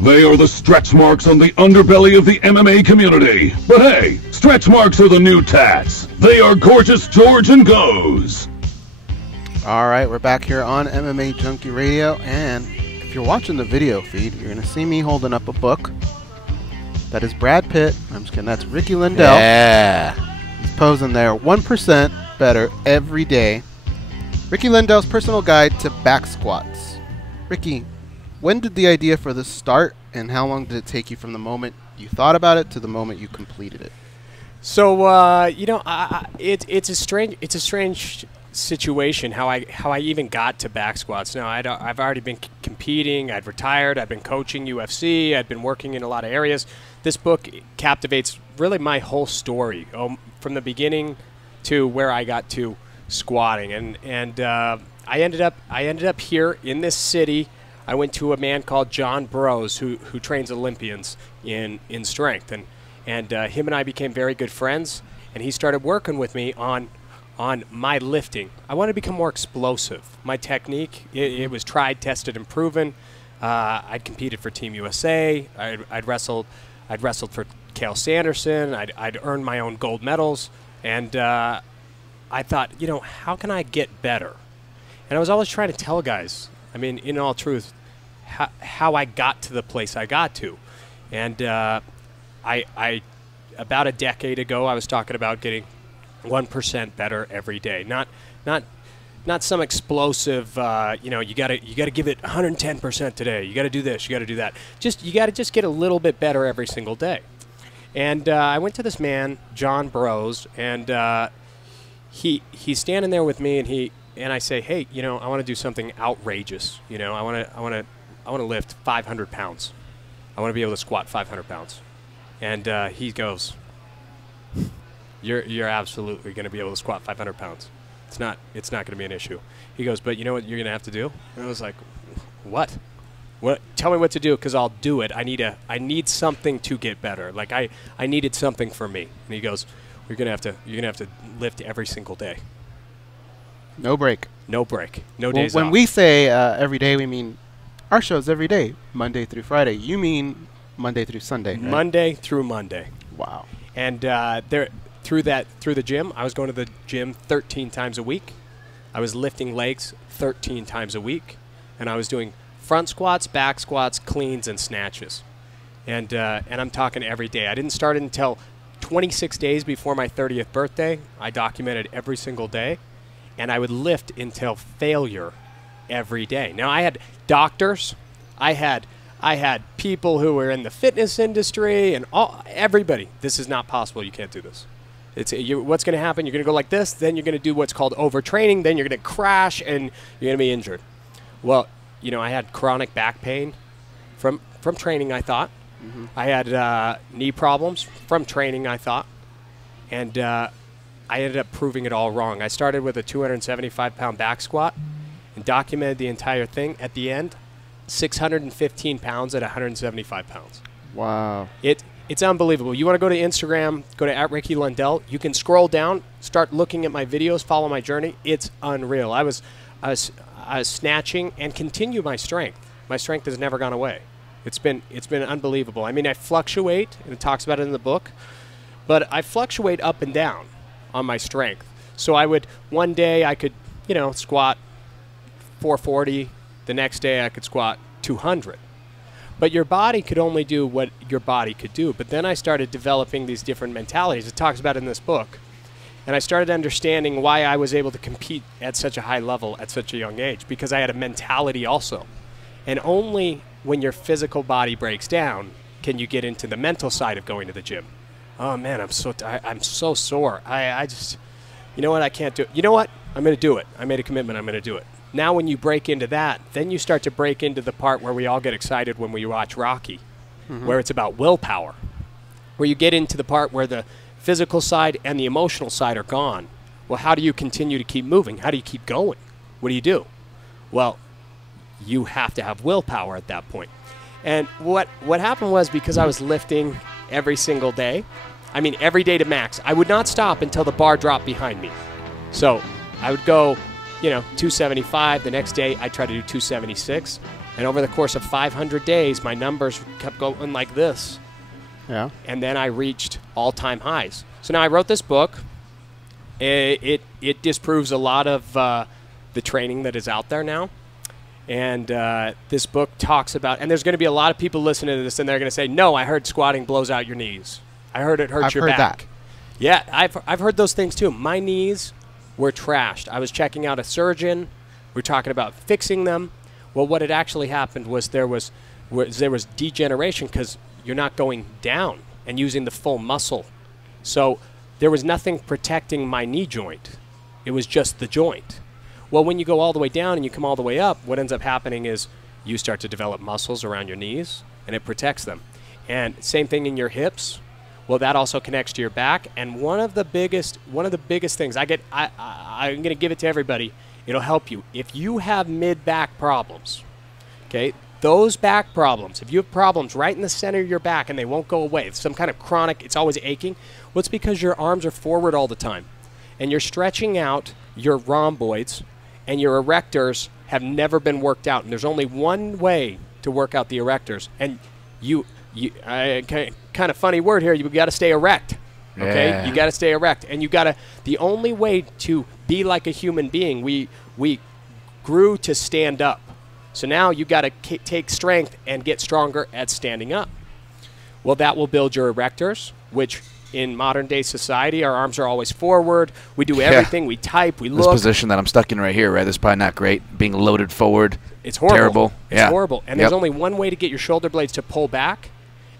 They are the stretch marks on the underbelly of the MMA community. But hey, stretch marks are the new tats. They are Gorgeous George and Goes. All right, we're back here on MMA Junkie Radio, and if you're watching the video feed, you're going to see me holding up a book. That is Brad Pitt. I'm just kidding. That's Ricky Lundell. Yeah. He's posing there. 1% better every day. Ricky Lundell's personal guide to back squats. Ricky, when did the idea for this start, and how long did it take you from the moment you thought about it to the moment you completed it? So you know, it's a strange situation how I even got to back squats. Now I've already been competing. I'd retired. I've been coaching UFC. I'd been working in a lot of areas. This book captivates really my whole story, from the beginning to where I got to squatting, and I ended up here in this city. I went to a man called John Burroughs who trains Olympians in strength, and him and I became very good friends, and he started working with me on my lifting. I wanted to become more explosive. My technique, it was tried, tested, and proven. I'd competed for Team USA. I'd wrestled for Cale Sanderson. I'd earned my own gold medals, and I thought, you know, how can I get better? And I was always trying to tell guys, I mean, in all truth, how I got to the place I got to. And I about a decade ago, I was talking about getting 1% better every day. Not some explosive, you know, you gotta give it 110% today. You gotta do this, you gotta do that. You gotta just get a little bit better every single day. And I went to this man, John Burroughs, and he's standing there with me, and I say, hey, you know, I want to do something outrageous. You know, I want to lift 500 pounds. I want to be able to squat 500 pounds. And he goes, you're absolutely going to be able to squat 500 pounds. It's not going to be an issue. He goes, but you know what you're going to have to do? And I was like, what? Tell me what to do, because I'll do it. I need something to get better. Like I needed something for me. And he goes, you're gonna have to lift every single day. No break. No break. No days when off. we say every day, we mean our show's every day, Monday through Friday. You mean Monday through Sunday, right? Monday through Monday. Wow. And through the gym, I was going to the gym 13 times a week. I was lifting legs 13 times a week, and I was doing front squats, back squats, cleans, and snatches. And I'm talking every day. I didn't start it until 26 days before my 30th birthday. I documented every single day, and I would lift until failure every day. Now, I had doctors. I had people who were in the fitness industry, and everybody. This is not possible. You can't do this. What's going to happen? You're going to go like this, then you're going to do what's called overtraining, then you're going to crash, and you're going to be injured. Well, you know, I had chronic back pain from from training, I thought. I had knee problems from training, I thought. And I ended up proving it all wrong. I started with a 275-pound back squat and documented the entire thing. At the end, 615 pounds at 175 pounds. Wow. It's unbelievable. You want to go to Instagram, go to @RickyLundell. You can scroll down, start looking at my videos, follow my journey. It's unreal. I was snatching and continue my strength. My strength has never gone away. It's been unbelievable. I mean, I fluctuate, and it talks about it in the book, but I fluctuate up and down on my strength. So one day I could, squat 440. The next day I could squat 200. But your body could only do what your body could do. But then I started developing these different mentalities. It talks about it in this book. And I started understanding why I was able to compete at such a high level at such a young age, because I had a mentality also. And only when your physical body breaks down can you get into the mental side of going to the gym. Oh, man, I'm so sore. I just, you know what, I can't do it. You know what? I'm going to do it. I made a commitment. I'm going to do it. Now when you break into that, then you start to break into the part where we all get excited when we watch Rocky, where it's about willpower, where you get into the part where the physical side and the emotional side are gone. Well, how do you continue to keep moving? How do you keep going? What do you do? Well, you have to have willpower at that point. And what happened was, because I was lifting every single day, every day to max, I would not stop until the bar dropped behind me. So I would go 275. The next day, I tried to do 276. And over the course of 500 days, my numbers kept going like this. Yeah. And then I reached all-time highs. So now I wrote this book. It disproves a lot of the training that is out there now. And this book talks about, and there's going to be a lot of people listening to this, and they're going to say, no, I heard squatting blows out your knees. I heard it hurts your back. I've heard that. Yeah, I've heard those things too. My knees were trashed. I was checking out a surgeon. We were talking about fixing them. Well, what had actually happened was there was degeneration, because you're not going down and using the full muscle. So there was nothing protecting my knee joint. It was just the joint. Well, when you go all the way down and you come all the way up, what ends up happening is you start to develop muscles around your knees, and it protects them. And same thing in your hips. Well, that also connects to your back. And one of the biggest things I'm going to give it to everybody. It'll help you. If you have mid-back problems, okay, those back problems, if you have problems right in the center of your back and they won't go away, it's some kind of chronic, it's always aching, well, it's because your arms are forward all the time. And you're stretching out your rhomboids, and your erectors have never been worked out. And there's only one way to work out the erectors. And kind of funny word here, you got to stay erect. Okay, yeah. You got to stay erect, and the only way to be like a human being, we grew to stand up. So now you got to take strength and get stronger at standing up. Well, that will build your erectors, which in modern day society, our arms are always forward. We do everything. We type. We look. This position that I'm stuck in right here, right? This is probably not great. Being loaded forward. It's horrible. Terrible. It's horrible. And there's only one way to get your shoulder blades to pull back,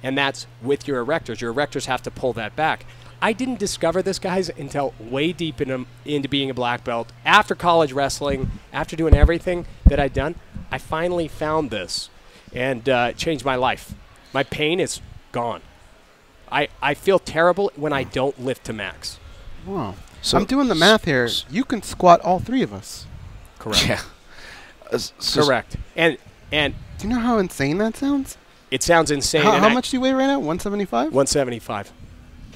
and that's with your erectors. Your erectors have to pull that back. I didn't discover this, guys, until way deep into being a black belt. After college wrestling, after doing everything that I'd done, I finally found this, and it changed my life. My pain is gone. I feel terrible when I don't lift to max. Wow. So I'm doing the math here. You can squat all three of us. Correct. Yeah. Correct. And do you know how insane that sounds? It sounds insane. How much do you weigh right now? 175? 175.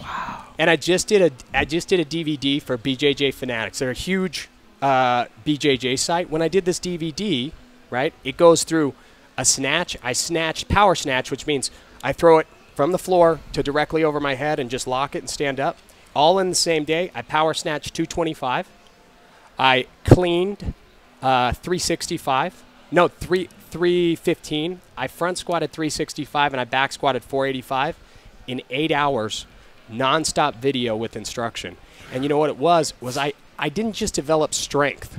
Wow. And I just did a DVD for BJJ Fanatics. They're a huge BJJ site. When I did this DVD, right, it goes through a snatch. I snatched power snatch, which means I throw it from the floor to directly over my head and just lock it and stand up. All in the same day. I power snatched 225. I cleaned 365. No, 315. I front squatted 365 and I back squatted 485 in 8 hours, nonstop video with instruction. And you know what it was I didn't just develop strength.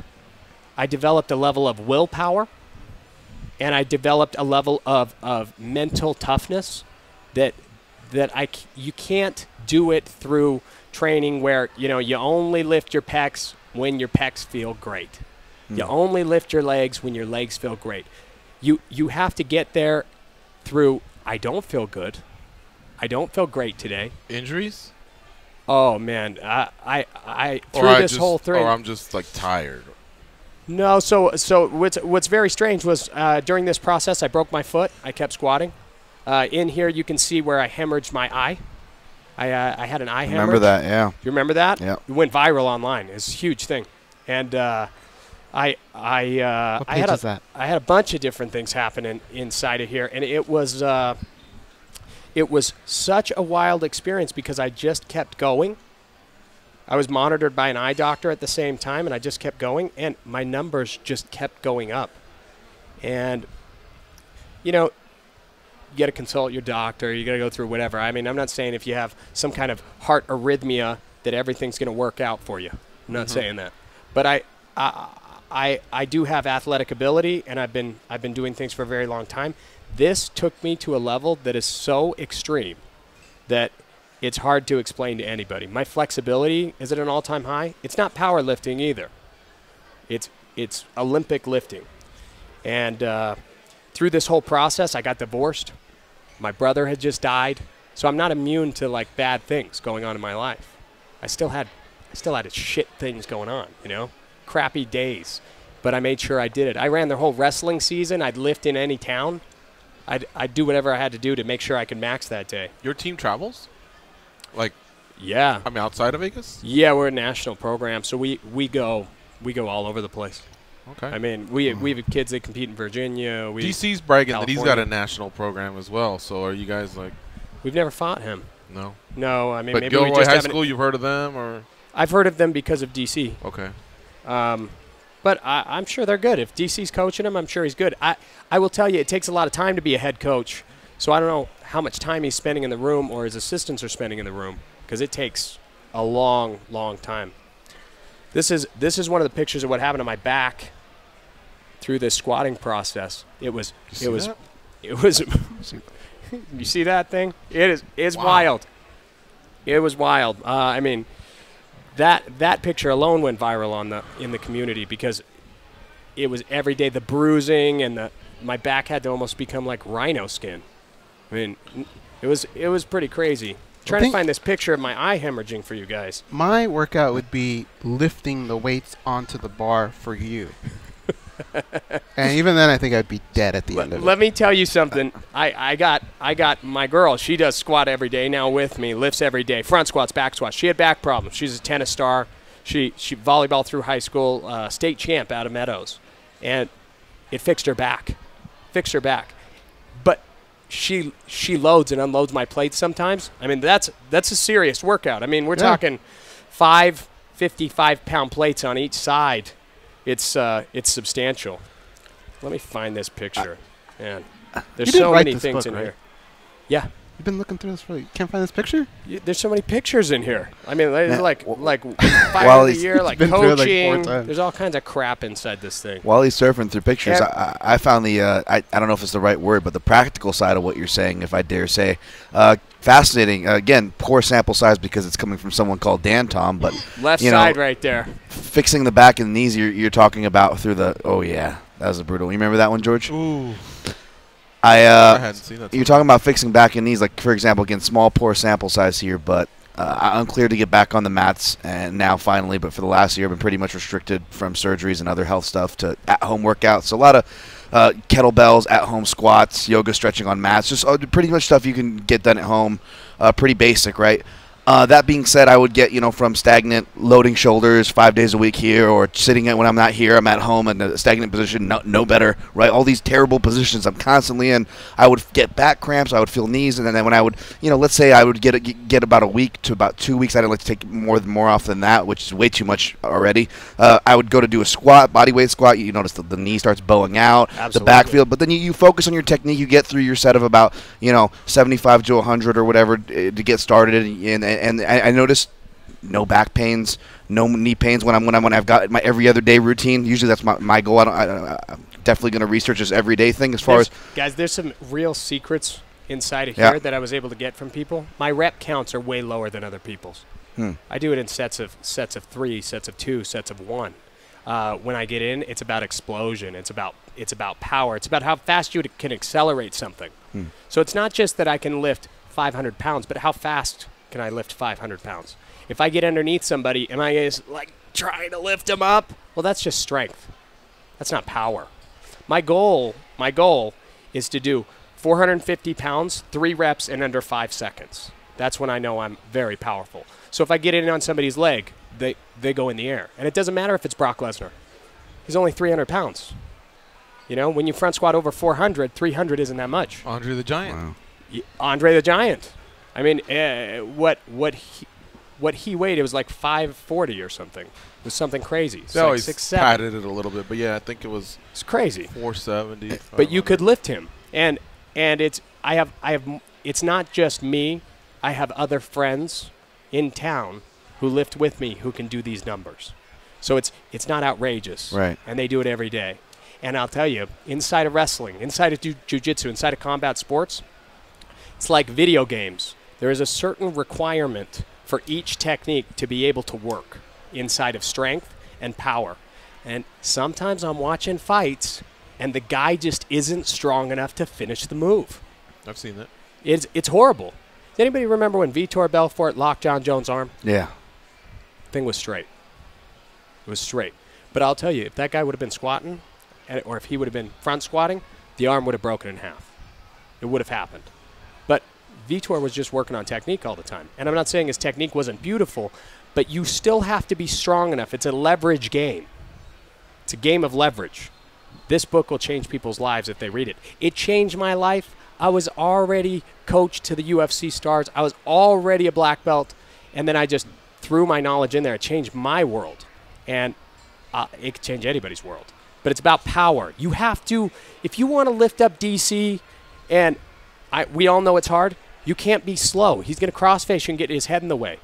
I developed a level of willpower, and I developed a level of mental toughness that you can't do it through training where, you only lift your pecs when your pecs feel great. You only lift your legs when your legs feel great. You have to get there through, I don't feel good. I don't feel great today. Injuries? Oh, man. Through this whole thing. Or I'm just, like, tired. No, so what's very strange was during this process, I broke my foot. I kept squatting. In here, you can see where I hemorrhaged my eye. I had an eye hemorrhage. Remember that, yeah. You remember that? Yeah. It went viral online. It's a huge thing. And I had a bunch of different things happening inside of here, and it was such a wild experience because I just kept going. I was monitored by an eye doctor at the same time, and I just kept going, and my numbers just kept going up. And, you know, you got to consult your doctor. You got to go through whatever. I mean, I'm not saying if you have some kind of heart arrhythmia that everything's going to work out for you. I'm not saying that. But I do have athletic ability, and I've been doing things for a very long time. This took me to a level that is so extreme that it's hard to explain to anybody. My flexibility is at an all-time high. It's not powerlifting either. It's Olympic lifting. And through this whole process, I got divorced. My brother had just died. So I'm not immune to, like, bad things going on in my life. I still had shit things going on, you know, crappy days. But I made sure I did it. I ran the whole wrestling season. I'd lift in any town. I'd do whatever I had to do to make sure I could max that day. Your team travels? Like, yeah. I mean, outside of Vegas? Yeah, we're a national program, so we go all over the place. Okay. I mean, we have kids that compete in Virginia. DC's bragging California. that he's got a national program as well. So are you guys like? We've never fought him. No. No, I mean, But maybe Gilroy we just High haven't. School, you've heard of them, or? I've heard of them because of DC. Okay. But I'm sure they're good. If DC's coaching him, I'm sure he's good. I will tell you, it takes a lot of time to be a head coach. So I don't know how much time he's spending in the room or his assistants are spending in the room because it takes a long, long time. This is one of the pictures of what happened to my back through this squatting process. It was. You see that thing? It's Wow. wild. It was wild. I mean, that picture alone went viral in the community because it was every day. The bruising and my back had to almost become like rhino skin. I mean, it was pretty crazy. Trying to find this picture of my eye hemorrhaging for you guys. My workout would be lifting the weights onto the bar for you. And even then, I think I'd be dead at the end of it. Let me tell you something. I got my girl. She does squat every day now with me. Lifts every day. Front squats, back squats. She had back problems. She's a tennis star. She volleyball through high school, state champ out of Meadows, and it fixed her back. But she loads and unloads my plates sometimes. I mean, that's a serious workout. I mean, we're talking 5 55-pound plates on each side. It's substantial. Let me find this picture. Man, there's so many things in here. Yeah. You've been looking through this. You can't find this picture? There's so many pictures in here. I mean, there's like five of the year, like coaching. There's all kinds of crap inside this thing. While he's surfing through pictures, I found I don't know if it's the right word, but the practical side of what you're saying, if I dare say, fascinating. Again, poor sample size because it's coming from someone called Dan Tom, but left side right there. Fixing the back and the knees you're talking about through the. Oh yeah, that was a brutal. You remember that one, George? Ooh. I hadn't seen that. You're talking about fixing back and knees, like, for example, again, small, poor sample size here, but I'm clear to get back on the mats, and now finally, but for the last year, I've been pretty much restricted from surgeries and other health stuff to at-home workouts. So a lot of kettlebells, at-home squats, yoga stretching on mats, just pretty much stuff you can get done at home, pretty basic, right? That being said, I would get, from stagnant loading shoulders 5 days a week here, or sitting when I'm not here, I'm at home in a stagnant position, no better, right? All these terrible positions I'm constantly in. I would get back cramps, I would feel knees, and then when I would, let's say I would get about a week to about 2 weeks. I didn't like to take more off than that, which is way too much already. I would go to do a squat, body weight squat. You notice the knee starts bowing out, Absolutely. The backfield, but then you focus on your technique. You get through your set of about 75 to 100 or whatever to get started, and I noticed no back pains, no knee pains when I've got my every other day routine. Usually that's my goal. I'm definitely going to research this everyday thing as far as guys. There's some real secrets inside of here that I was able to get from people. My rep counts are way lower than other people's. I do it in sets of 3, sets of 2, sets of 1. When I get in, it's about explosion. It's about power. It's about how fast you can accelerate something. So it's not just that I can lift 500 pounds, but how fast can I lift 500 pounds? If I get underneath somebody, am I just like trying to lift them up? Well, that's just strength. That's not power. My goal is to do 450 pounds, 3 reps in under 5 seconds. That's when I know I'm very powerful. So if I get in on somebody's leg, they go in the air. And it doesn't matter if it's Brock Lesnar. He's only 300 pounds. You know, when you front squat over 400, 300 isn't that much. Andre the Giant. Wow. Andre the Giant. I mean, what he weighed, it was like 540 or something. It was something crazy. They always 6'7". padded it a little bit, but yeah, I think it was It's crazy. 470. But you could lift him, and it's it's not just me. I have other friends in town who lift with me who can do these numbers. So it's not outrageous, Right. And they do it every day. And I'll tell you, inside of wrestling, inside of jiu-jitsu, inside of combat sports, it's like video games. There is a certain requirement for each technique to be able to work inside of strength and power. And sometimes I'm watching fights, and the guy just isn't strong enough to finish the move. I've seen that. It's horrible. Does anybody remember when Vitor Belfort locked John Jones' arm? Yeah. Thing was straight. It was straight. But I'll tell you, if that guy would have been squatting, or if he would have been front squatting, the arm would have broken in half. It would have happened. But Vitor was just working on technique all the time. And I'm not saying his technique wasn't beautiful, but you still have to be strong enough. It's a leverage game. It's a game of leverage. This book will change people's lives if they read it. It changed my life. I was already coached to the UFC stars. I was already a black belt. And then I just threw my knowledge in there. It changed my world. And it could change anybody's world. But it's about power. You have to, if you want to lift up DC, and we all know it's hard, you can't be slow. He's going to crossface you and get his head in the way.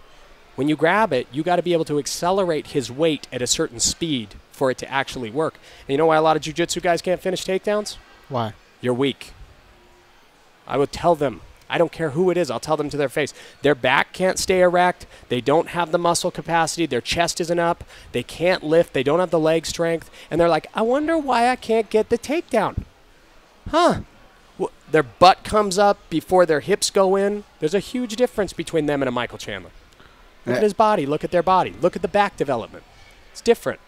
When you grab it, you got to be able to accelerate his weight at a certain speed for it to actually work. And you know why a lot of jiu-jitsu guys can't finish takedowns? Why? You're weak. I would tell them. I don't care who it is. I'll tell them to their face. Their back can't stay erect. They don't have the muscle capacity. Their chest isn't up. They can't lift. They don't have the leg strength. And they're like, I wonder why I can't get the takedown. Huh. Their butt comes up before their hips go in. There's a huge difference between them and a Michael Chandler. Look at his body. Look at their body. Look at the back development. It's different.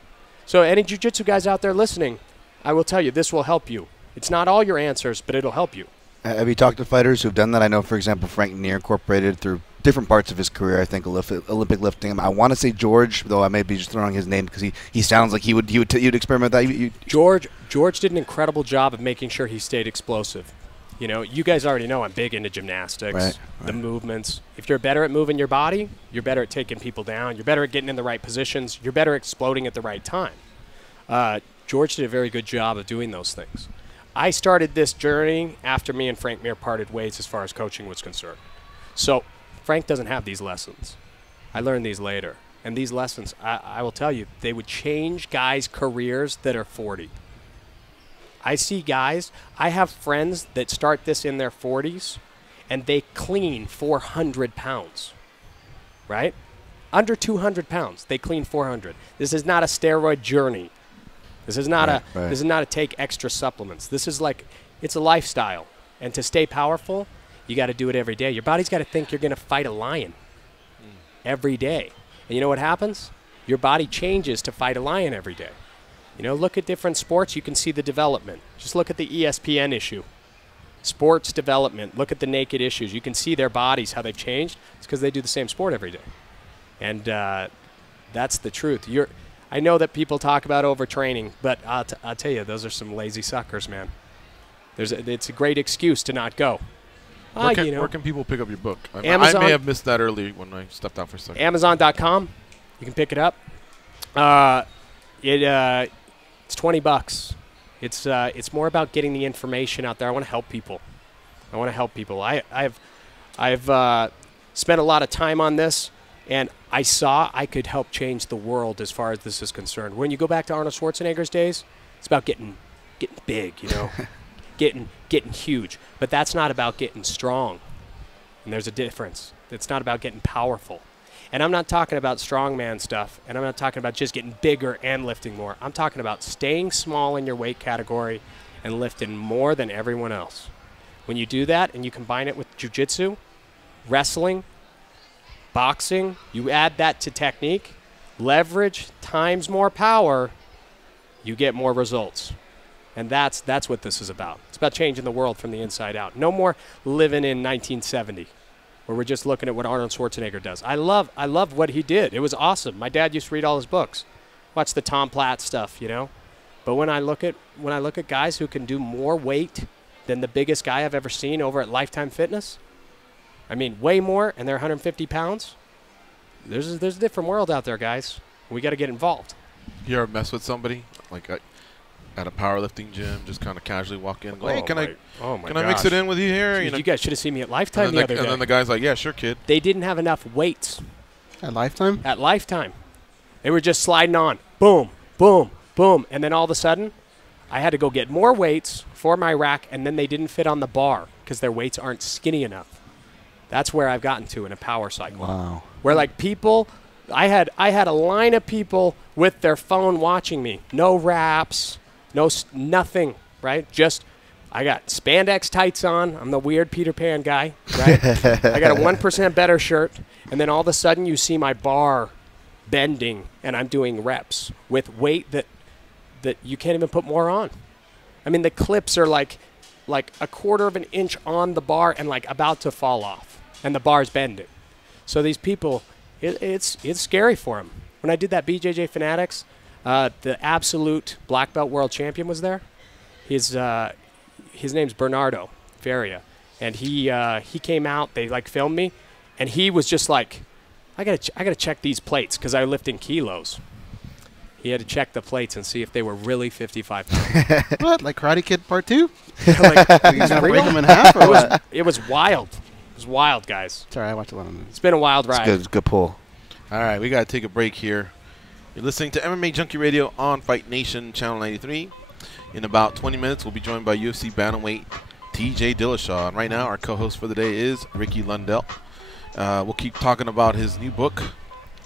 So any jiu-jitsu guys out there listening, I will tell you, this will help you. It's not all your answers, but it'll help you. Have you talked to fighters who've done that? I know, for example, Frank Neer incorporated through different parts of his career, I think, Olympic lifting. I want to say George, though I may be just throwing his name because he sounds like you'd experiment with that. George did an incredible job of making sure he stayed explosive. You know, you guys already know I'm big into gymnastics, the movements. If you're better at moving your body, you're better at taking people down. You're better at getting in the right positions. You're better at exploding at the right time. George did a very good job of doing those things. I started this journey after me and Frank Mir parted ways as far as coaching was concerned. So Frank doesn't have these lessons. I learned these later. And these lessons, I will tell you, they would change guys' careers that are 40. I see guys, I have friends that start this in their 40s, and they clean 400 pounds, right? Under 200 pounds, they clean 400. This is not a steroid journey. This is not This is not a take extra supplements. This is like, it's a lifestyle. And to stay powerful, you got to do it every day. Your body's got to think you're going to fight a lion every day. And you know what happens? Your body changes to fight a lion every day. You know, look at different sports. You can see the development. Just look at the ESPN issue. Sports development. Look at the naked issues. You can see their bodies, how they've changed. It's because they do the same sport every day. And that's the truth. I know that people talk about overtraining, but I'll tell you, those are some lazy suckers, man. It's a great excuse to not go. Where can people pick up your book? Amazon, I may have missed that early when I stepped out for a second. Amazon.com. You can pick it up. It's $20. It's more about getting the information out there. I want to help people. I've spent a lot of time on this, and I saw I could help change the world as far as this is concerned. When you go back to Arnold Schwarzenegger's days, it's about getting big, you know, getting huge. But that's not about getting strong. And there's a difference. It's not about getting powerful. And I'm not talking about strongman stuff, and I'm not talking about just getting bigger and lifting more. I'm talking about staying small in your weight category and lifting more than everyone else. When you do that and you combine it with jiu-jitsu, wrestling, boxing, you add that to technique, leverage times more power, you get more results. And that's what this is about. It's about changing the world from the inside out. No more living in 1970 where we're just looking at what Arnold Schwarzenegger does. I love what he did. It was awesome. My dad used to read all his books. Watch the Tom Platt stuff, you know. But when I look at guys who can do more weight than the biggest guy I've ever seen over at Lifetime Fitness, I mean, way more, and they're 150 pounds. There's a different world out there, guys. We got to get involved. You ever mess with somebody like at a powerlifting gym, just kind of casually walk in and go, hey, can I mix it in with you here? You guys should have seen me at Lifetime the other day. And then the guy's like, yeah, sure, kid. They didn't have enough weights. At Lifetime? At Lifetime. They were just sliding on. Boom, boom, boom. And then all of a sudden, I had to go get more weights for my rack, and then they didn't fit on the bar because their weights aren't skinny enough. That's where I've gotten to in a power cycle. Wow. Where like people, I had a line of people with their phone watching me. No wraps, nothing, right? Just I got spandex tights on. I'm the weird Peter Pan guy, right? I got a 1% better shirt, and then all of a sudden you see my bar bending, and I'm doing reps with weight that you can't even put more on. I mean, the clips are like a quarter of an inch on the bar and like about to fall off, and the bar's bending. So these people, it's scary for them. When I did that BJJ Fanatics, the absolute black belt world champion was there. His name's Bernardo Feria, and he came out. They like filmed me, and he was just like, I gotta check these plates because I lift in kilos. He had to check the plates and see if they were really 55 pounds. What? Like Karate Kid Part 2? Like, Are you going to break them in half or what? It was wild. It was wild, guys. Sorry, I watched a lot of movies. It's been a wild ride. It's good pull. All right, we got to take a break here. You're listening to MMA Junkie Radio on Fight Nation Channel 93. In about 20 minutes, we'll be joined by UFC bantamweight TJ Dillashaw. And right now, our co-host for the day is Ricky Lundell. We'll keep talking about his new book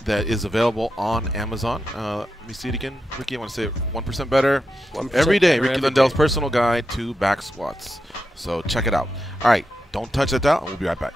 that is available on Amazon. Let me see it again. Ricky, I want to say it 1% better. 1% every day, better Ricky every Lundell's day. personal guide to back squats. So check it out. All right, don't touch that dial, and we'll be right back.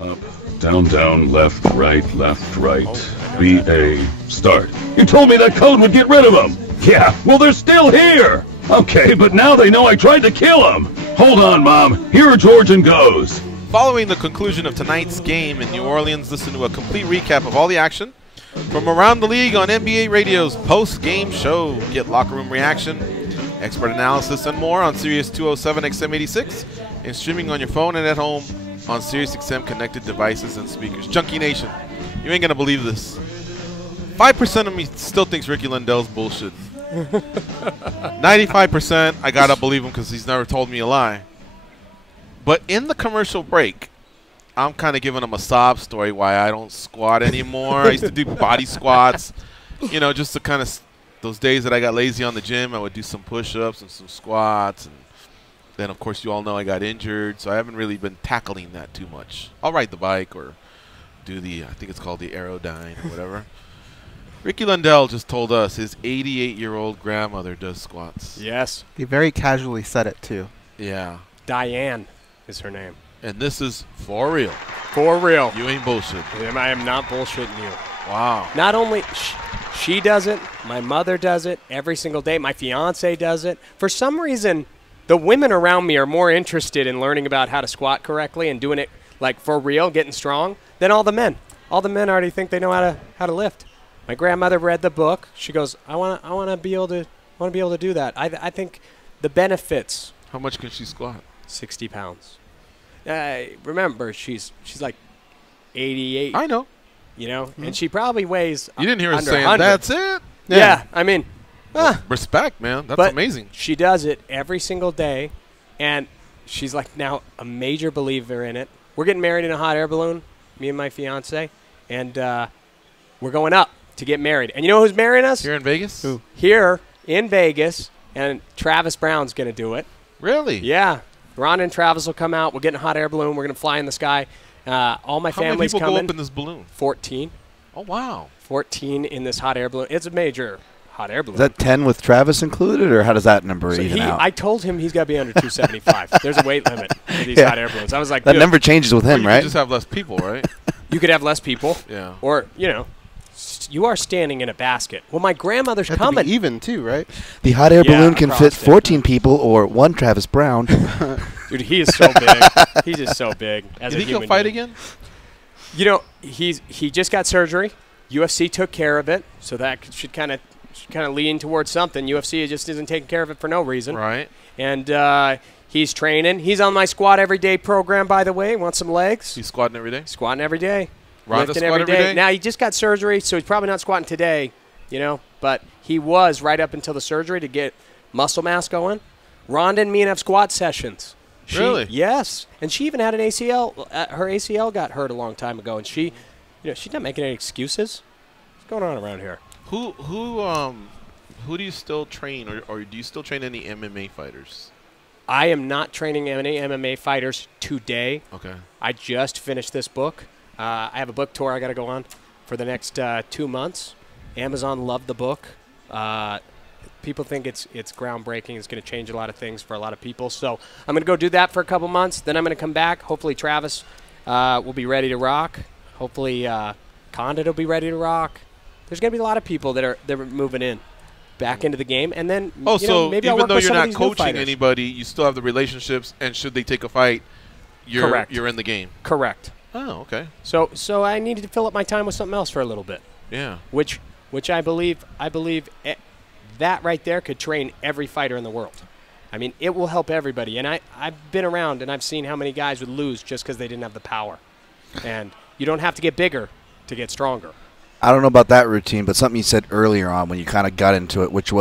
Up, down, down, left, right, B-A, start. You told me that code would get rid of them! Yeah, well they're still here! Okay, but now they know I tried to kill them! Hold on, Mom. Here are George and Goes. Following the conclusion of tonight's game in New Orleans, listen to a complete recap of all the action from around the league on NBA Radio's post-game show. Get locker room reaction, expert analysis, and more on Sirius 207 XM86 and streaming on your phone and at home on Sirius XM connected devices and speakers. Junkie Nation, you ain't gonna believe this. 5% of me still thinks Ricky Lundell's bullshit. 95%, I gotta believe him because he's never told me a lie. But in the commercial break, I'm kind of giving him a sob story why I don't squat anymore. I used to do body squats, you know, just to kind of those days that I got lazy on the gym. I would do some push-ups and some squats, and then of course you all know I got injured, so I haven't really been tackling that too much. I'll ride the bike or do the, I think it's called the Aerodyne or whatever. Ricky Lundell just told us his 88-year-old grandmother does squats. Yes. He very casually said it too. Yeah. Diane is her name. And this is for real. For real. You ain't bullshit. I am not bullshitting you. Wow. Not only she does it, my mother does it every single day. My fiance does it. For some reason, the women around me are more interested in learning about how to squat correctly and doing it like for real, getting strong, than all the men. All the men already think they know how to lift. My grandmother read the book. She goes, I want to be able to do that. I think the benefits. How much can she squat? 60 pounds. Remember, she's like 88. I know. You know, and she probably weighs. You didn't hear her saying 100. that's it. Yeah, I mean, respect, man. That's amazing. She does it every single day, and she's like now a major believer in it. We're getting married in a hot air balloon, me and my fiance, and we're going up to get married. And you know who's marrying us? Here in Vegas? Who? Here in Vegas, and Travis Brown's going to do it. Really? Yeah. Ronda and Travis will come out. We're getting a hot air balloon. We're going to fly in the sky. All my family's coming. How many people go up in this balloon? 14. Oh, wow. 14 in this hot air balloon. It's a major hot air balloon. Is that 10 with Travis included, or how does that number even out? I told him he's got to be under 275. There's a weight limit for these hot air balloons. I was like, that number changes with him, you right? You just have less people, right? You could have less people. Yeah. Or, you know, you are standing in a basket. Well, my grandmother's Have coming. to be even too, right? The hot air balloon can fit 14 people or one Travis Brown. Dude, he is so big. He's just so big. As You a think he'll human fight being. again? You know, he just got surgery. UFC took care of it, so that should kind of lean towards something. UFC just isn't taking care of it for no reason. Right. And he's training. He's on my squat every day program, by the way. Want some legs? He's squatting every day? Squatting every day. Ronda Lifting squat every day? Now, he just got surgery, so he's probably not squatting today, you know. But he was right up until the surgery to get muscle mass going. Ronda and me have squat sessions. Really? Yes. And she even had an ACL. Her ACL got hurt a long time ago, and she's not making any excuses. What's going on around here? Who do you still train, or do you still train any MMA fighters? I am not training any MMA fighters today. Okay. I just finished this book. I have a book tour I got to go on for the next 2 months. Amazon loved the book. People think it's groundbreaking. It's going to change a lot of things for a lot of people. So I'm going to go do that for a couple months. Then I'm going to come back. Hopefully Travis will be ready to rock. Hopefully Condit will be ready to rock. There's going to be a lot of people that are moving in back into the game. And then so maybe I'll even work though with you're some of not these new coaching fighters. anybody, you still have the relationships, and should they take a fight, you're in the game. Correct. Oh, okay. So I needed to fill up my time with something else for a little bit. Yeah. Which I believe that right there could train every fighter in the world. I mean, it will help everybody. And I've been around and I've seen how many guys would lose just because they didn't have the power. And you don't have to get bigger to get stronger. I don't know about that routine, but something you said earlier on when you kind of got into it, which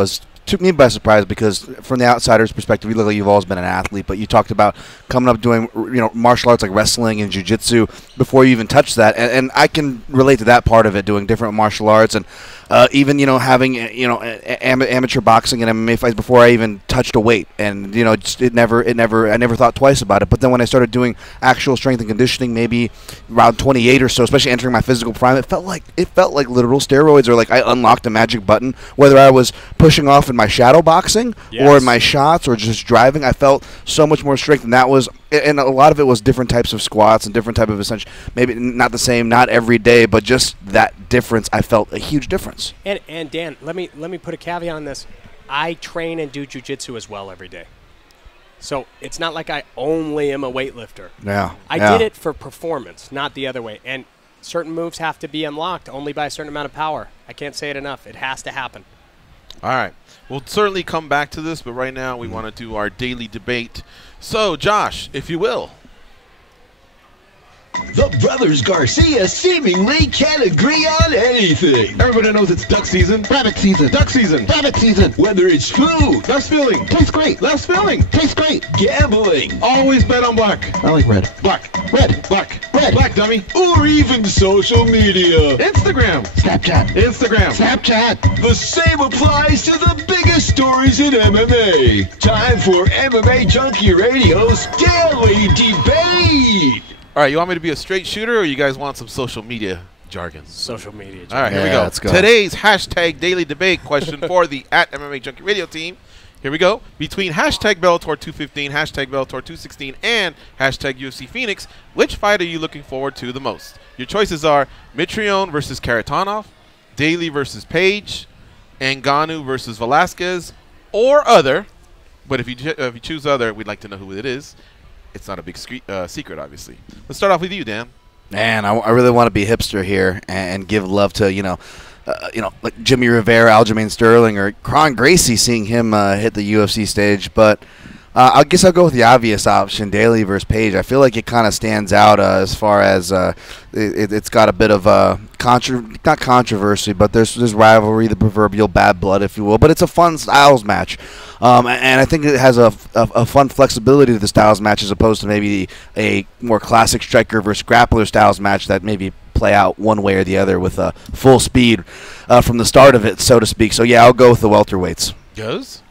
took me by surprise, because from the outsider's perspective, you look like you've always been an athlete, but you talked about coming up doing martial arts like wrestling and jiu-jitsu before you even touched that, and I can relate to that part of it, doing different martial arts and even having amateur boxing and MMA fights before I even touched a weight, and I never thought twice about it. But then when I started doing actual strength and conditioning, maybe around 28 or so, especially entering my physical prime, it felt like literal steroids, or like I unlocked a magic button. Whether I was pushing off in my shadow boxing or in my shots or just driving, I felt so much more strength, and that was and a lot of it was different types of squats and different type of essential. Maybe not the same, not every day, but just that difference. I felt a huge difference. And Dan, let me put a caveat on this. I train and do jiu-jitsu as well every day. So it's not like I only am a weightlifter. Yeah. I did it for performance, not the other way. And certain moves have to be unlocked only by a certain amount of power. I can't say it enough. It has to happen. All right. We'll certainly come back to this, but right now we want to do our daily debate. So, Josh, if you will. The brothers Garcia seemingly can't agree on anything. Everybody knows it's duck season. Rabbit season. Duck season. Rabbit season. Whether it's food, Less filling. Tastes great. Less filling. Tastes great. gambling, Always bet on black. I like red. Black. Red. Black. Red. Black, dummy. or even social media. Instagram. Snapchat. Instagram. Snapchat. The same applies to the biggest stories in MMA. Time for MMA Junkie Radio's Daily Debate. All right, you want me to be a straight shooter, or you guys want some social media jargon? Social media. All right, here we Yeah, go. let's go. Today's hashtag daily debate question for the @MMA Junkie Radio team. Here we go. Between hashtag Bellator 215, hashtag Bellator 216, and hashtag UFC Phoenix, which fight are you looking forward to the most? Your choices are Mitrione versus Karatanov, Daly versus Page, Ngannou versus Velasquez, or other. But if you choose other, we'd like to know who it is. It's not a big secret, obviously. Let's start off with you, Dan. Man, I really want to be hipster here and give love to like Jimmy Rivera, Aljamain Sterling, or Kron Gracie, seeing him hit the UFC stage. But I guess I'll go with the obvious option, Daly versus Page. I feel like it kind of stands out as far as it's got a bit of not controversy, but there's rivalry, the proverbial bad blood, if you will. But it's a fun styles match. And I think it has a fun flexibility to the styles match as opposed to maybe a more classic striker versus grappler styles match that maybe play out one way or the other with full speed from the start of it, so to speak. So, yeah, I'll go with the welterweights. Goes?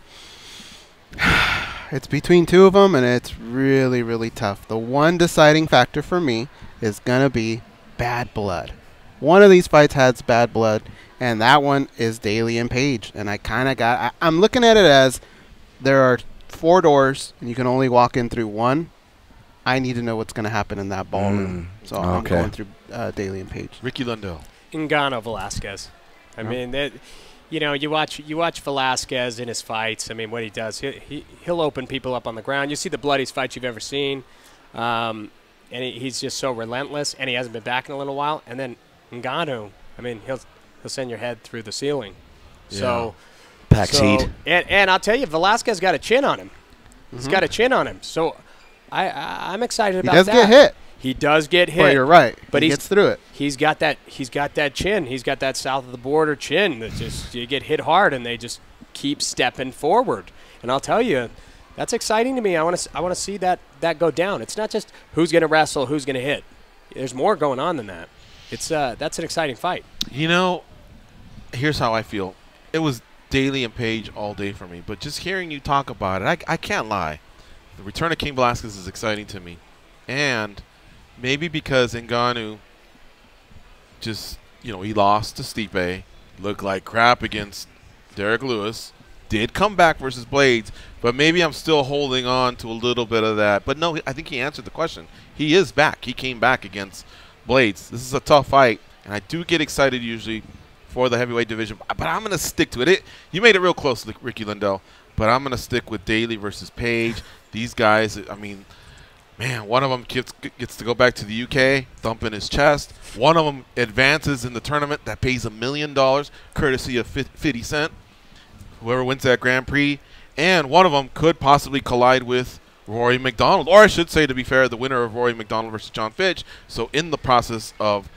It's between two of them, and it's really, really tough. The one deciding factor for me is going to be bad blood. One of these fights has bad blood, and that one is Daly and Page. And I'm looking at it as there are 4 doors, and you can only walk in through one. I need to know what's going to happen in that ballroom. So I'm going through Daly and Page. Ricky Lundell. Ngannou Velasquez. I mean, you watch Velasquez in his fights. I mean, what he does, he'll open people up on the ground. You see the bloodiest fights you've ever seen, and he's just so relentless. And he hasn't been back in a little while. And then Ngannou, I mean, he'll send your head through the ceiling. Yeah. So Pack's heat. And I'll tell you, Velasquez got a chin on him. He's got a chin on him. So I'm excited about that. He does get hit. He does get hit. Well, you're right. But he gets through it. He's got that chin. He's got that south of the border chin that just you get hit hard and they just keep stepping forward. And I'll tell you, that's exciting to me. I want to see that go down. It's not just who's going to wrestle, who's going to hit. There's more going on than that. It's that's an exciting fight. You know, here's how I feel. It was Daly and Page all day for me, but just hearing you talk about it, I can't lie. The return of King Velasquez is exciting to me. And maybe because Ngannou just, he lost to Stipe, looked like crap against Derek Lewis, did come back versus Blades, but maybe I'm still holding on to a little bit of that. But no, I think he answered the question. He is back. He came back against Blades. This is a tough fight, and I do get excited usually for the heavyweight division, but I'm going to stick to it. You made it real close, Ricky Lundell, but I'm going to stick with Daly versus Page. These guys, I mean, man, one of them gets to go back to the UK, thump in his chest. One of them advances in the tournament that pays $1 million, courtesy of 50 Cent, whoever wins that Grand Prix. And one of them could possibly collide with Rory McDonald, or I should say, to be fair, the winner of Rory McDonald versus John Fitch. So in the process of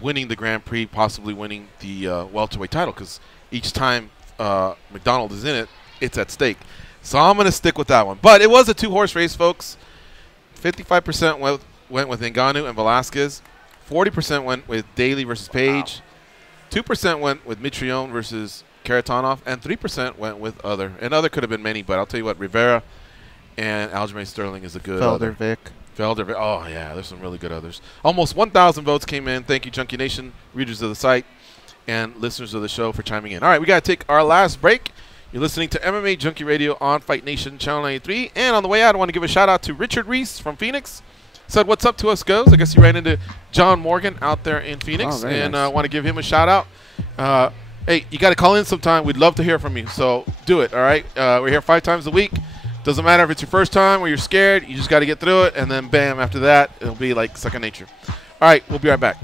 winning the Grand Prix, possibly winning the welterweight title, because each time McDonald is in it, it's at stake. So I'm going to stick with that one. But it was a 2-horse race, folks. 55% went with Ngannou and Velasquez. 40% went with Daly versus Page. 2% went with Mitrione versus Karatanov. And 3% went with other. And other could have been many, but I'll tell you what, Rivera and Aljamain Sterling is a good other. Felder. Oh, yeah, there's some really good others. Almost 1,000 votes came in. Thank you, Junkie Nation, readers of the site, and listeners of the show for chiming in. All right, we got to take our last break. You're listening to MMA Junkie Radio on Fight Nation Channel 93. And on the way out, I want to give a shout-out to Richard Reese from Phoenix. Said, what's up to us, Goes? I guess he ran into John Morgan out there in Phoenix. And I want to give him a shout-out. Hey, you got to call in sometime. We'd love to hear from you. So do it, all right? We're here 5 times a week. Doesn't matter if it's your first time or you're scared. You just got to get through it. And then, bam, after that, it'll be like second nature. All right, we'll be right back.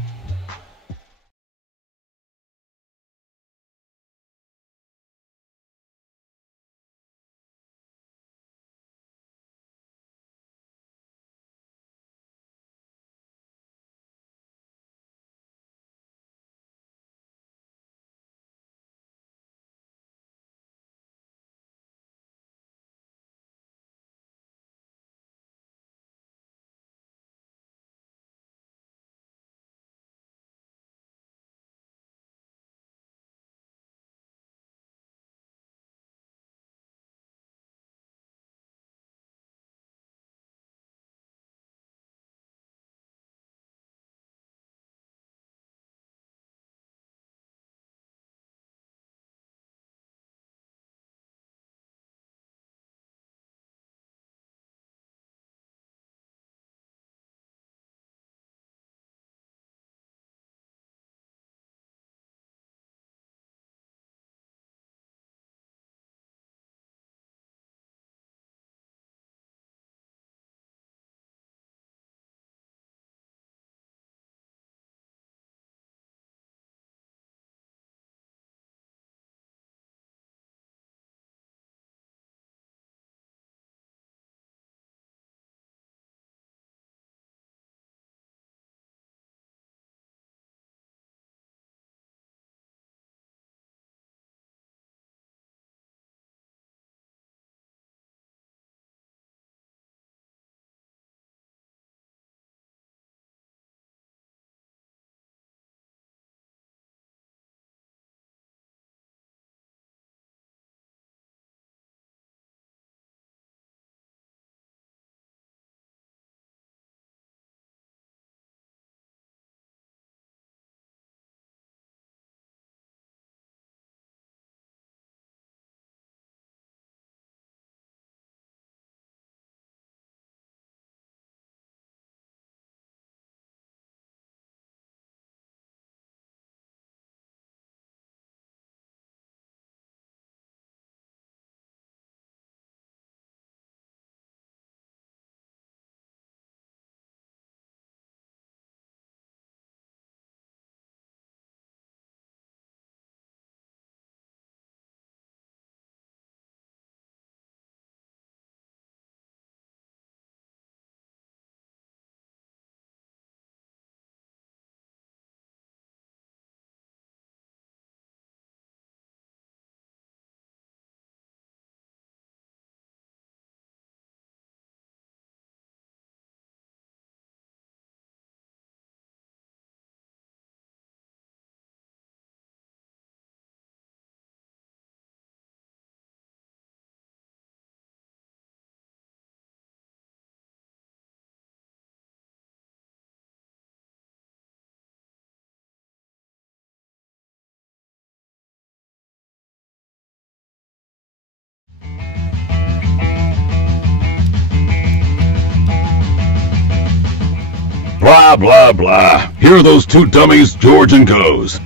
Blah, blah, blah. Here are those two dummies, George and Goes.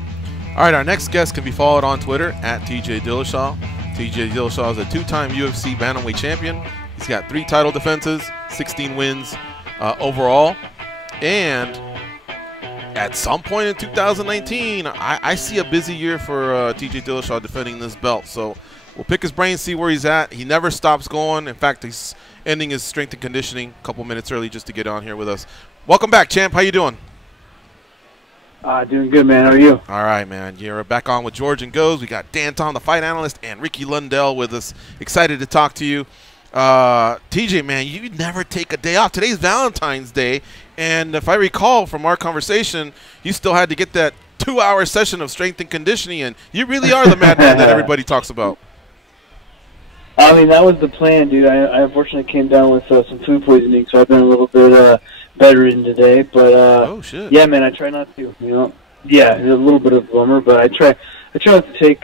All right, our next guest can be followed on Twitter at TJ Dillashaw. TJ Dillashaw is a 2-time UFC bantamweight champion. He's got 3 title defenses, 16 wins overall. And at some point in 2019, I see a busy year for TJ Dillashaw defending this belt. So we'll pick his brain, see where he's at. He never stops going. In fact, he's ending his strength and conditioning a couple minutes early just to get on here with us. Welcome back, champ. How you doing? Doing good, man. How are you? All right, man. You're back on with George and Goes. We got Dan Tom, the fight analyst, and Ricky Lundell with us. Excited to talk to you. TJ, man, you never take a day off. Today's Valentine's Day, and if I recall from our conversation, you still had to get that 2-hour session of strength and conditioning, and you really are the madman that everybody talks about. I mean, that was the plan, dude. I unfortunately came down with some food poisoning, so I've been a little bit bedridden today. But oh shit. Yeah, man, I try not to. You know, yeah, it's a little bit of a bummer, but I try not to take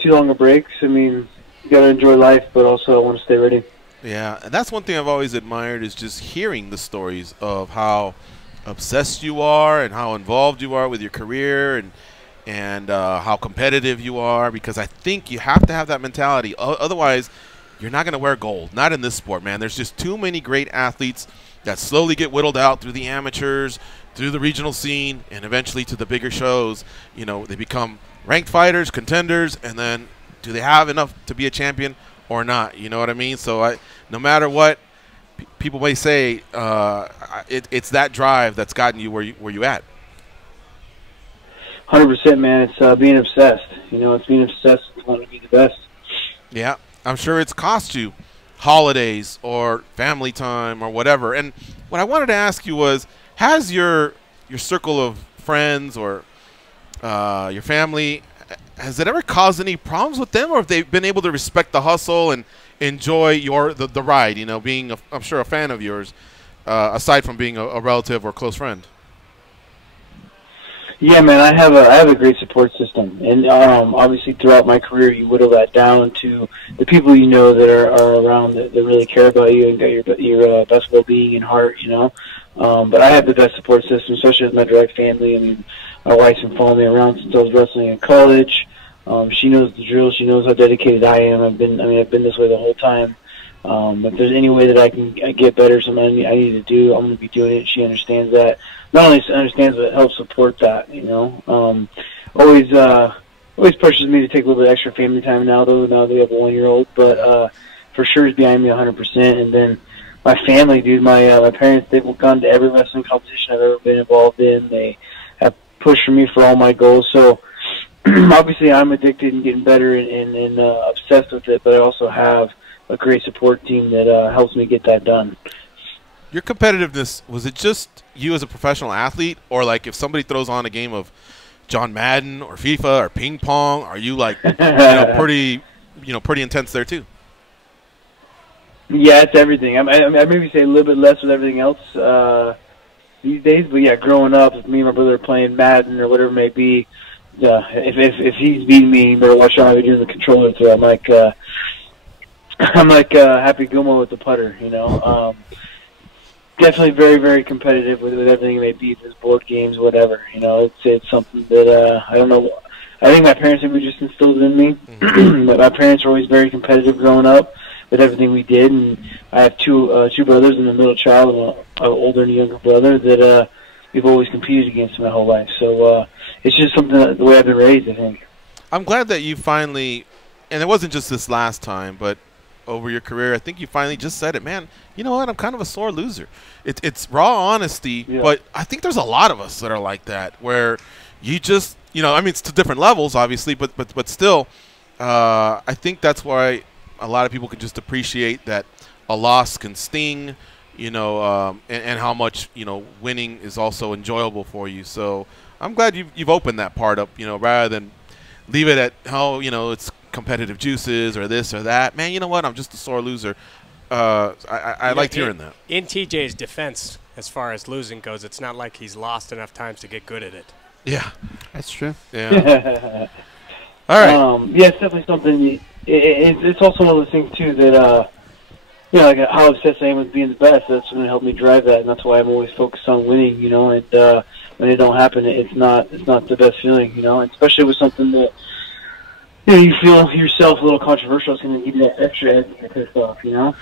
too long a breaks. I mean, you got to enjoy life, but also I want to stay ready. Yeah, and that's one thing I've always admired is just hearing the stories of how obsessed you are and how involved you are with your career and how competitive you are, because I think you have to have that mentality. Otherwise, you're not going to wear gold. Not in this sport, man. There's just too many great athletes that slowly get whittled out through the amateurs, through the regional scene, and eventually to the bigger shows. You know, they become ranked fighters, contenders, and then do they have enough to be a champion or not? You know what I mean? So no matter what people may say, it's that drive that's gotten you where you at. 100%, man. It's being obsessed. You know, it's being obsessed with wanting to be the best. Yeah, I'm sure it's cost you holidays or family time or whatever. And what I wanted to ask you was, has your circle of friends or your family, has it ever caused any problems with them, or have they been able to respect the hustle and enjoy the ride, you know, being, I'm sure, a fan of yours, aside from being a relative or close friend? Yeah, man, I have a great support system, and obviously throughout my career, you whittle that down to the people you know that are around that really care about you and got your best well-being and heart, you know. But I have the best support system, especially with my direct family. I mean, my wife's been following me around since I was wrestling in college. She knows the drill. She knows how dedicated I am. I've been this way the whole time. If there's any way that I can get better, something I need to do, I'm going to be doing it. She understands that. Not only understands, but helps support that, you know. Always pressures me to take a little bit extra family time now that we have a 1-year-old. But for sure is behind me 100%. And then my family, dude, my parents, they've gone to every wrestling competition I've ever been involved in. They have pushed for me for all my goals. So obviously I'm addicted and getting better and obsessed with it, but I also have a great support team that helps me get that done. Your competitiveness, was it just you as a professional athlete, or like if somebody throws on a game of John Madden or FIFA or ping pong, are you like pretty intense there too? Yeah, it's everything. I maybe say a little bit less with everything else these days, but yeah, growing up, if me and my brother are playing Madden or whatever it may be, if he's beating me, you better watch out how he does the controller through. I'm like Happy Gilmore with the putter, you know. Definitely very, very competitive with everything it may be, if it's board games, whatever. You know, it's something that I don't know. I think my parents maybe just instilled it in me. Mm-hmm. My parents were always very competitive growing up with everything we did, and I have two brothers and a middle child, and an older and a younger brother that we've always competed against my whole life. So it's just something the way I've been raised, I think. I'm glad that you finally, and it wasn't just this last time, but over your career, I think you finally just said it, man. You know what? I'm kind of a sore loser. It's raw honesty, yeah. But I think there's a lot of us that are like that, where you just, you know, I mean, it's to different levels, obviously, but still, I think that's why a lot of people can just appreciate that a loss can sting, you know, and how much, you know, winning is also enjoyable for you. So I'm glad you've opened that part up, you know, rather than leave it at, oh, you know, it's competitive juices or this or that. Man, you know what? I'm just a sore loser. I liked hearing that. In TJ's defense, as far as losing goes, it's not like he's lost enough times to get good at it. Yeah, that's true. Yeah. All right. Yeah, it's definitely something. It's also one of those things too that you know, like how obsessed I am with being the best. That's going to help me drive that, and that's why I'm always focused on winning. You know, and when it don't happen, it's not the best feeling. You know, and especially with something that, you know, you feel yourself a little controversial, it's going to give you that extra edge to get pissed off, you know?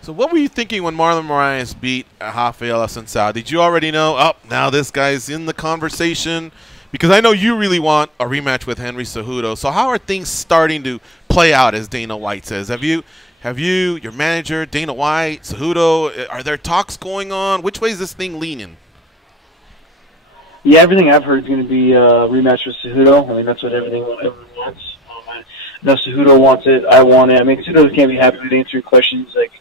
So what were you thinking when Marlon Moraes beat Rafael Assunção? Did you already know, oh, now this guy's in the conversation? Because I know you really want a rematch with Henry Cejudo. So how are things starting to play out, as Dana White says? Have you, your manager, Dana White, Cejudo, are there talks going on? Which way is this thing leaning? Yeah, everything I've heard is going to be a rematch with Cejudo. I mean, that's what everyone wants. I know Cejudo wants it. I want it. I mean, Cejudo can't be happy with answering questions like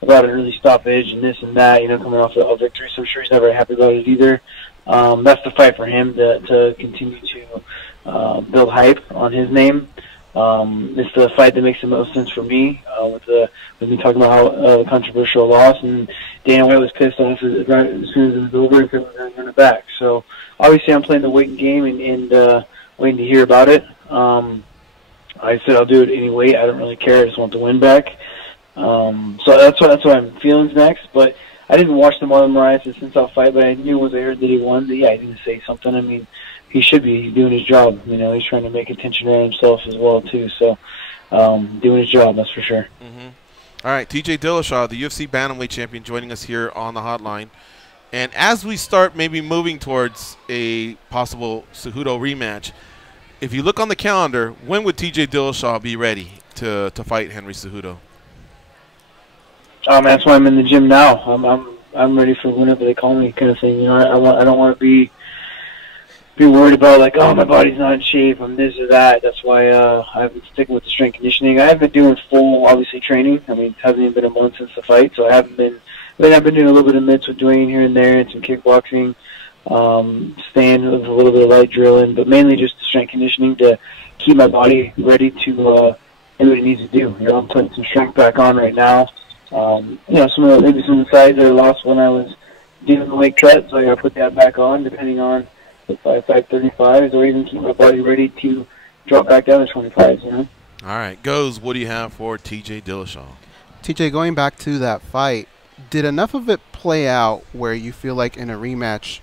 about an early stoppage and this and that, you know, coming off a victory. So I'm sure he's never happy about it either. That's the fight for him to continue to build hype on his name. It's the fight that makes the most sense for me, with me talking about how controversial loss, and Dana White was pissed off as soon as it was over and couldn't run it back. So obviously I'm playing the waiting game and waiting to hear about it. I said I'll do it any weight. I don't really care. I just want the win back. So that's what I'm feeling next. But I didn't watch the Marlon Moraes since I'll fight, but I knew once I heard that he won, that, yeah, I didn't say something. I mean, he should be. He's doing his job. You know, he's trying to make attention around himself as well, too. So doing his job, that's for sure. Mm-hmm. All right, TJ Dillashaw, the UFC Bantamweight champion, joining us here on the hotline. And as we start maybe moving towards a possible Cejudo rematch, if you look on the calendar, when would TJ Dillashaw be ready to fight Henry Cejudo? That's why I'm in the gym now. I'm ready for whenever they call me, kind of thing. You know, I don't want to be worried about, like, oh, my body's not in shape, I'm this or that. That's why I've been sticking with the strength conditioning. I haven't been doing full, obviously, training. I mean, it hasn't even been a month since the fight, so I've been doing a little bit of mitts with Dwayne here and there, and some kickboxing, staying with a little bit of light drilling, but mainly just strength conditioning to keep my body ready to do what it needs to do. You know, I'm putting some strength back on right now. You know, maybe some of the sides that I lost when I was doing the weight cut, so I got to put that back on, depending on if I fight 35s, or even keep my body ready to drop back down to 25s, you know? All right, Goes, what do you have for TJ Dillashaw? TJ, going back to that fight, did enough of it play out where you feel like in a rematch,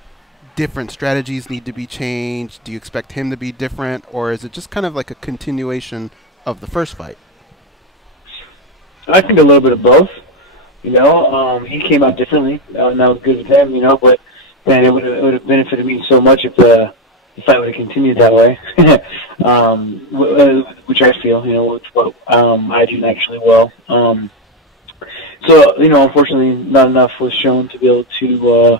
different strategies need to be changed? Do you expect him to be different, or is it just kind of like a continuation of the first fight? I think a little bit of both. You know, he came out differently, and that was good with him, you know, but then it would have benefited me so much if the fight would have continued that way, which I feel, you know, with what I do actually well. So, you know, unfortunately, not enough was shown to be able to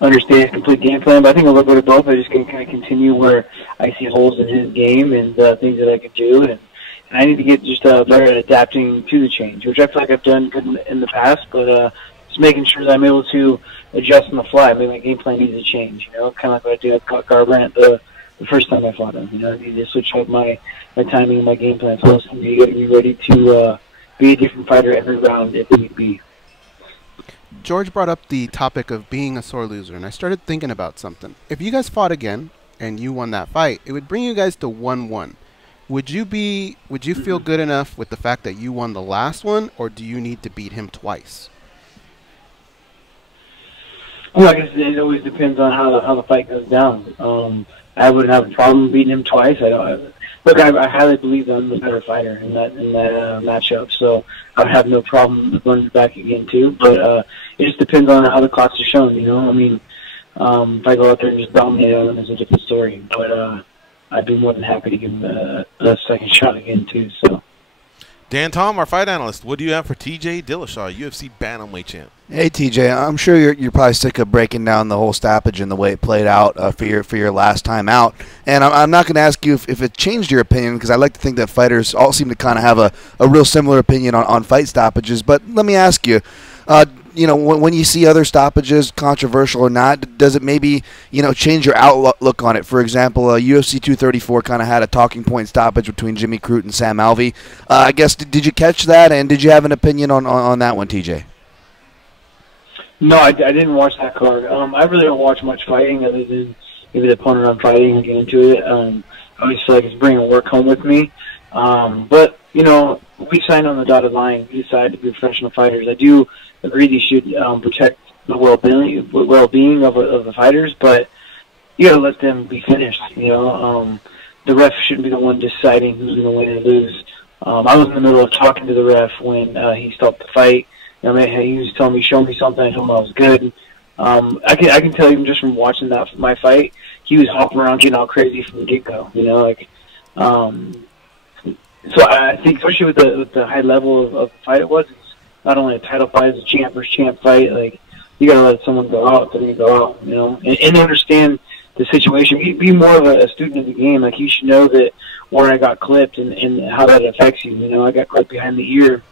understand his complete game plan, but I think a little bit of both. I just can kind of continue where I see holes in his game and things that I can do, and I need to get just better at adapting to the change, which I feel like I've done good in the past, but just making sure that I'm able to adjust on the fly. Maybe my game plan needs to change, you know, kind of like what I did with Garbrandt the first time I fought him. You know, I need to switch up my timing and my game plan. So you got to be ready to be a different fighter every round if need be. George brought up the topic of being a sore loser, and I started thinking about something. If you guys fought again and you won that fight, it would bring you guys to 1-1. Would you feel good enough with the fact that you won the last one, or do you need to beat him twice? Well, I guess it always depends on how the fight goes down. I wouldn't have a problem beating him twice. I highly believe that I'm the better fighter in that matchup, so I would have no problem running back again too. But it just depends on how the clocks are shown. You know, I mean, if I go out there and just dominate on him, it's a different story. But I'd be more than happy to give him a second shot again too. So. Dan Tom, our fight analyst, what do you have for TJ Dillashaw, UFC Bantamweight champ? Hey TJ, I'm sure you're probably sick of breaking down the whole stoppage and the way it played out for your last time out. And I'm not going to ask you if it changed your opinion, because I like to think that fighters all seem to kind of have a real similar opinion on fight stoppages. But let me ask you, you know, when you see other stoppages, controversial or not, does it maybe, you know, change your outlook on it? For example, UFC 234 kind of had a talking point stoppage between Jimmy Crute and Sam Alvey. I guess, did you catch that, and did you have an opinion on that one, TJ? No, I didn't watch that card. I really don't watch much fighting other than maybe the opponent I'm fighting and get into it. I always feel like it's bringing work home with me. But, you know, we signed on the dotted line. We decided to be professional fighters. I do agree they should protect the well-being of the fighters, but you got to let them be finished. You know, the ref shouldn't be the one deciding who's going to win or lose. I was in the middle of talking to the ref when he stopped the fight. You know, he was telling me, show me something. I told him I was good. I can tell you just from watching my fight, he was hopping around, getting all crazy from the get-go. You know, like, so I think, especially with the high level of the fight it was, it's not only a title fight, it's a champ versus champ fight. Like, you gotta let someone go out, they're gonna go out. You know, and understand the situation. Be more of a student of the game. Like, you should know that where I got clipped and how that affects you. You know, I got clipped behind the ear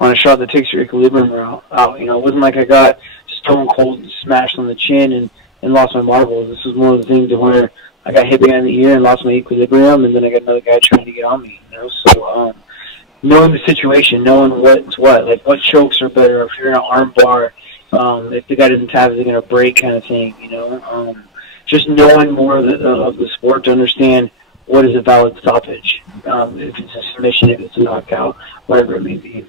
on a shot that takes your equilibrium out. You know, it wasn't like I got stone cold smashed on the chin and lost my marbles. This was one of the things where I got hit behind the ear and lost my equilibrium, and then I got another guy trying to get on me. You know, so knowing the situation, knowing what's what, like what chokes are better, if you're in an arm bar, if the guy doesn't tap, is he going to break, kind of thing. You know, just knowing more of the sport to understand what is a valid stoppage, if it's a submission, if it's a knockout, whatever it may be.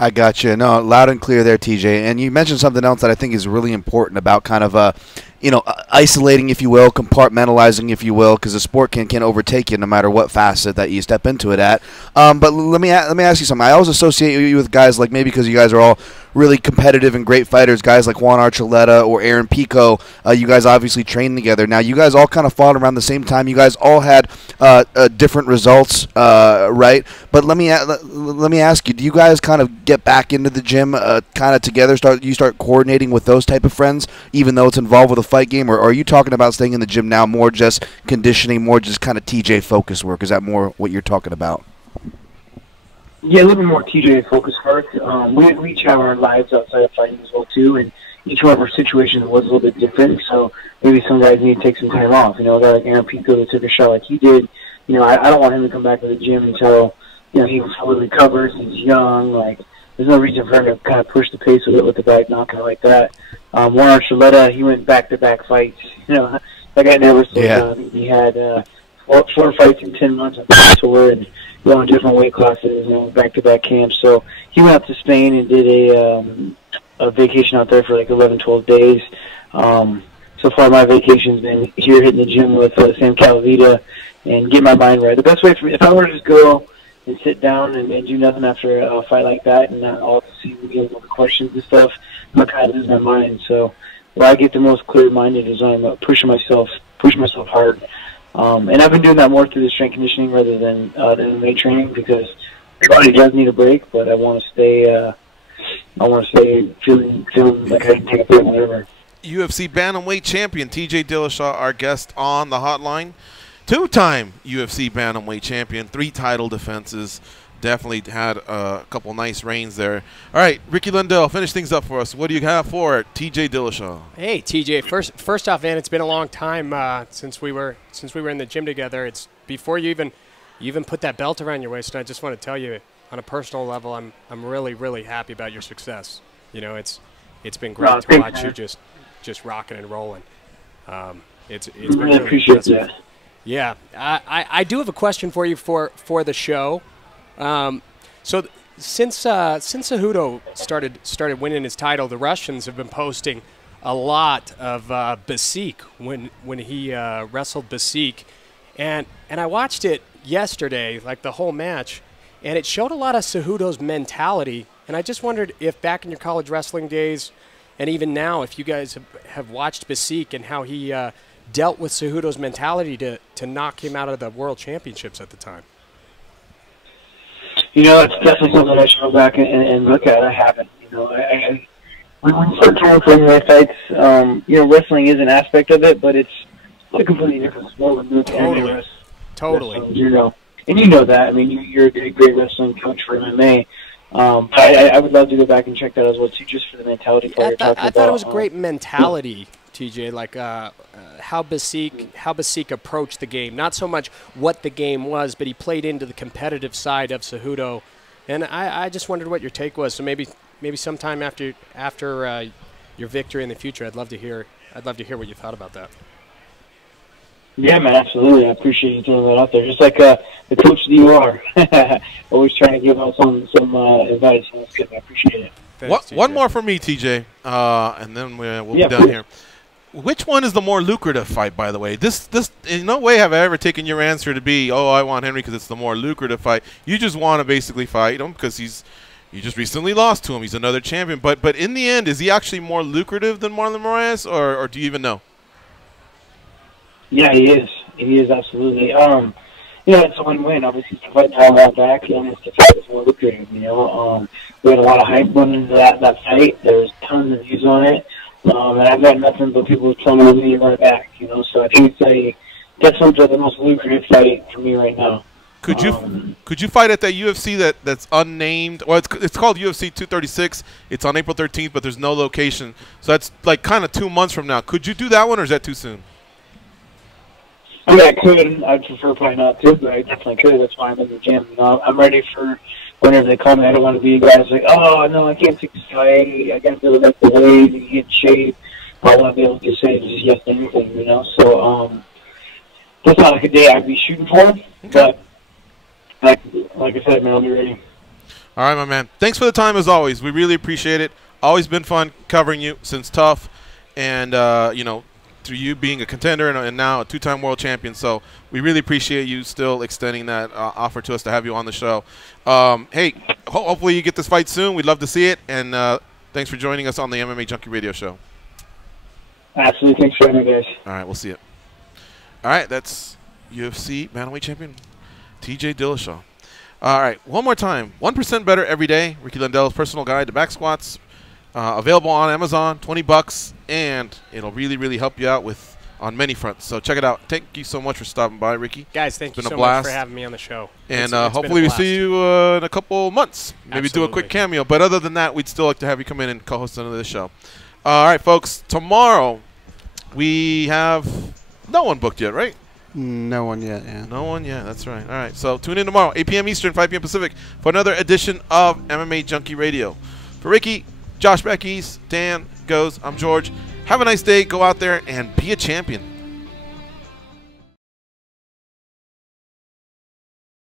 I got you. No, loud and clear there, TJ. And you mentioned something else that I think is really important about kind of, isolating, if you will, compartmentalizing, if you will, because the sport can overtake you no matter what facet that you step into it at. But let me ask you something. I always associate you with guys like, maybe because you guys are all really competitive and great fighters, guys like Juan Archuleta or Aaron Pico. You guys obviously trained together. Now, you guys all kind of fought around the same time. You guys all had different results, right? But let me ask you, do you guys kind of get back into the gym kind of together? Start coordinating with those type of friends, even though it's involved with a fight game? Or are you talking about staying in the gym now, more just conditioning, more just kind of TJ focus work? Is that more what you're talking about? Yeah, a little bit more TJ focused work. We each have our lives outside of fighting as well too, and each one of our situations was a little bit different. So maybe some guys need to take some time off. A guy like Aaron Pico that took a shot like he did. I don't want him to come back to the gym until he fully recovers. He's young. Like, there's no reason for him to kind of push the pace with it with the bag knocking like that. Juan Archuleta, he went back-to-back fights. That guy never slowed down. He had four fights in 10 months on the tour and on different weight classes, back-to-back camps. So he went out to Spain and did a vacation out there for like 11, 12 days. So far, my vacation's been here hitting the gym with Sam Calavita and get my mind right. The best way for me, if I were to just go and sit down and do nothing after a fight like that and not all to see all the questions and stuff, I'm kind of lose my mind. So where I get the most clear-minded is when I'm pushing myself hard. And I've been doing that more through the strength conditioning rather than MMA training, because the body does need a break, but I want to stay feeling like I can take a break whenever. UFC bantamweight champion TJ Dillashaw, our guest on the hotline. Two-time UFC bantamweight champion, 3 title defenses. Definitely had a couple nice reigns there. All right, Ricky Lundell, finish things up for us. What do you have for TJ Dillashaw? Hey, TJ. First off, man, it's been a long time since we were in the gym together. It's before you even put that belt around your waist, and I just want to tell you, on a personal level, I'm really, really happy about your success. It's been great to watch you just rocking and rolling. It's been really appreciate impressive. that. Yeah, I do have a question for you for the show. So since Cejudo started winning his title, the Russians have been posting a lot of Basic when he wrestled Basic, and I watched it yesterday, like the whole match, and it showed a lot of Cejudo's mentality. And I just wondered if back in your college wrestling days, and even now, if you guys have watched Basic and how he dealt with Cejudo's mentality to knock him out of the World Championships at the time. It's definitely something I should go back and look at. I haven't. When you start trying for MMA fights, wrestling is an aspect of it, but it's a completely different sport. Totally. And you know that. I mean, you're a great wrestling coach for MMA. But I would love to go back and check that as well too, just for the mentality part you're talking about. I thought it was great mentality, TJ. Like how Basic approached the game. Not so much what the game was, but he played into the competitive side of Cejudo. And I just wondered what your take was. So maybe sometime after your victory in the future, I'd love to hear what you thought about that. Yeah, man, absolutely. I appreciate you throwing that out there. Just like the coach that you are, always trying to give out some advice. That's good. I appreciate it. Thanks, one more for me, TJ, and then we'll be done here. Which one is the more lucrative fight, by the way? This in no way have I ever taken your answer to be, oh, I want Henry because it's the more lucrative fight. You just want to basically fight him because you just recently lost to him. He's another champion. But in the end, is he actually more lucrative than Marlon Moraes, or do you even know? Yeah, he is. He is, absolutely. It's a win-win. Obviously, to fight Paul back, and it's to fight is more lucrative, we had a lot of hype going into that fight. There's tons of views on it. And I've got nothing but people telling me to run it back, So I think that's the most lucrative fight for me right now. Could you fight at that UFC that's unnamed? Well, it's called UFC 236. It's on April 13th, but there's no location. So that's like kind of 2 months from now. Could you do that one, or is that too soon? I mean, I could. I'd prefer probably not to, but I definitely could. That's why I'm in the gym. I'm ready for whenever they call me. I don't want to be a guy that's like, oh, no, I can't take this fight. I got to be able to make the weight and get in shape. I want to be able to say just yes to anything, So, that's not like a day I'd be shooting for. But like I said, man, I'll be ready. All right, my man. Thanks for the time as always. We really appreciate it. Always been fun covering you since Tough, and you know, through you being a contender and now a 2-time world champion. So we really appreciate you still extending that offer to us to have you on the show. Hey, hopefully you get this fight soon. We'd love to see it, and thanks for joining us on the MMA Junkie Radio Show. Absolutely. Thanks for having me, guys. All right, we'll see it. All right, that's UFC bantamweight champion TJ Dillashaw. All right, one more time. 1% better every day. Ricky Lundell's personal guide to back squats. Available on Amazon, $20, and it'll really, really help you out on many fronts. So check it out. Thank you so much for stopping by, Ricky. Guys, thank you so blast. much for having me on the show. And hopefully we see you in a couple months. Maybe Absolutely. do a quick cameo. But other than that, we'd still like to have you come in and co-host another show. All right, folks. Tomorrow we have no one booked yet, right? No one yet, yeah. No one yet. That's right. All right. So tune in tomorrow, 8 p.m. Eastern, 5 p.m. Pacific, for another edition of MMA Junkie Radio. For Ricky, Josh Beckies, Dan Goes, I'm George. Have a nice day. Go out there and be a champion.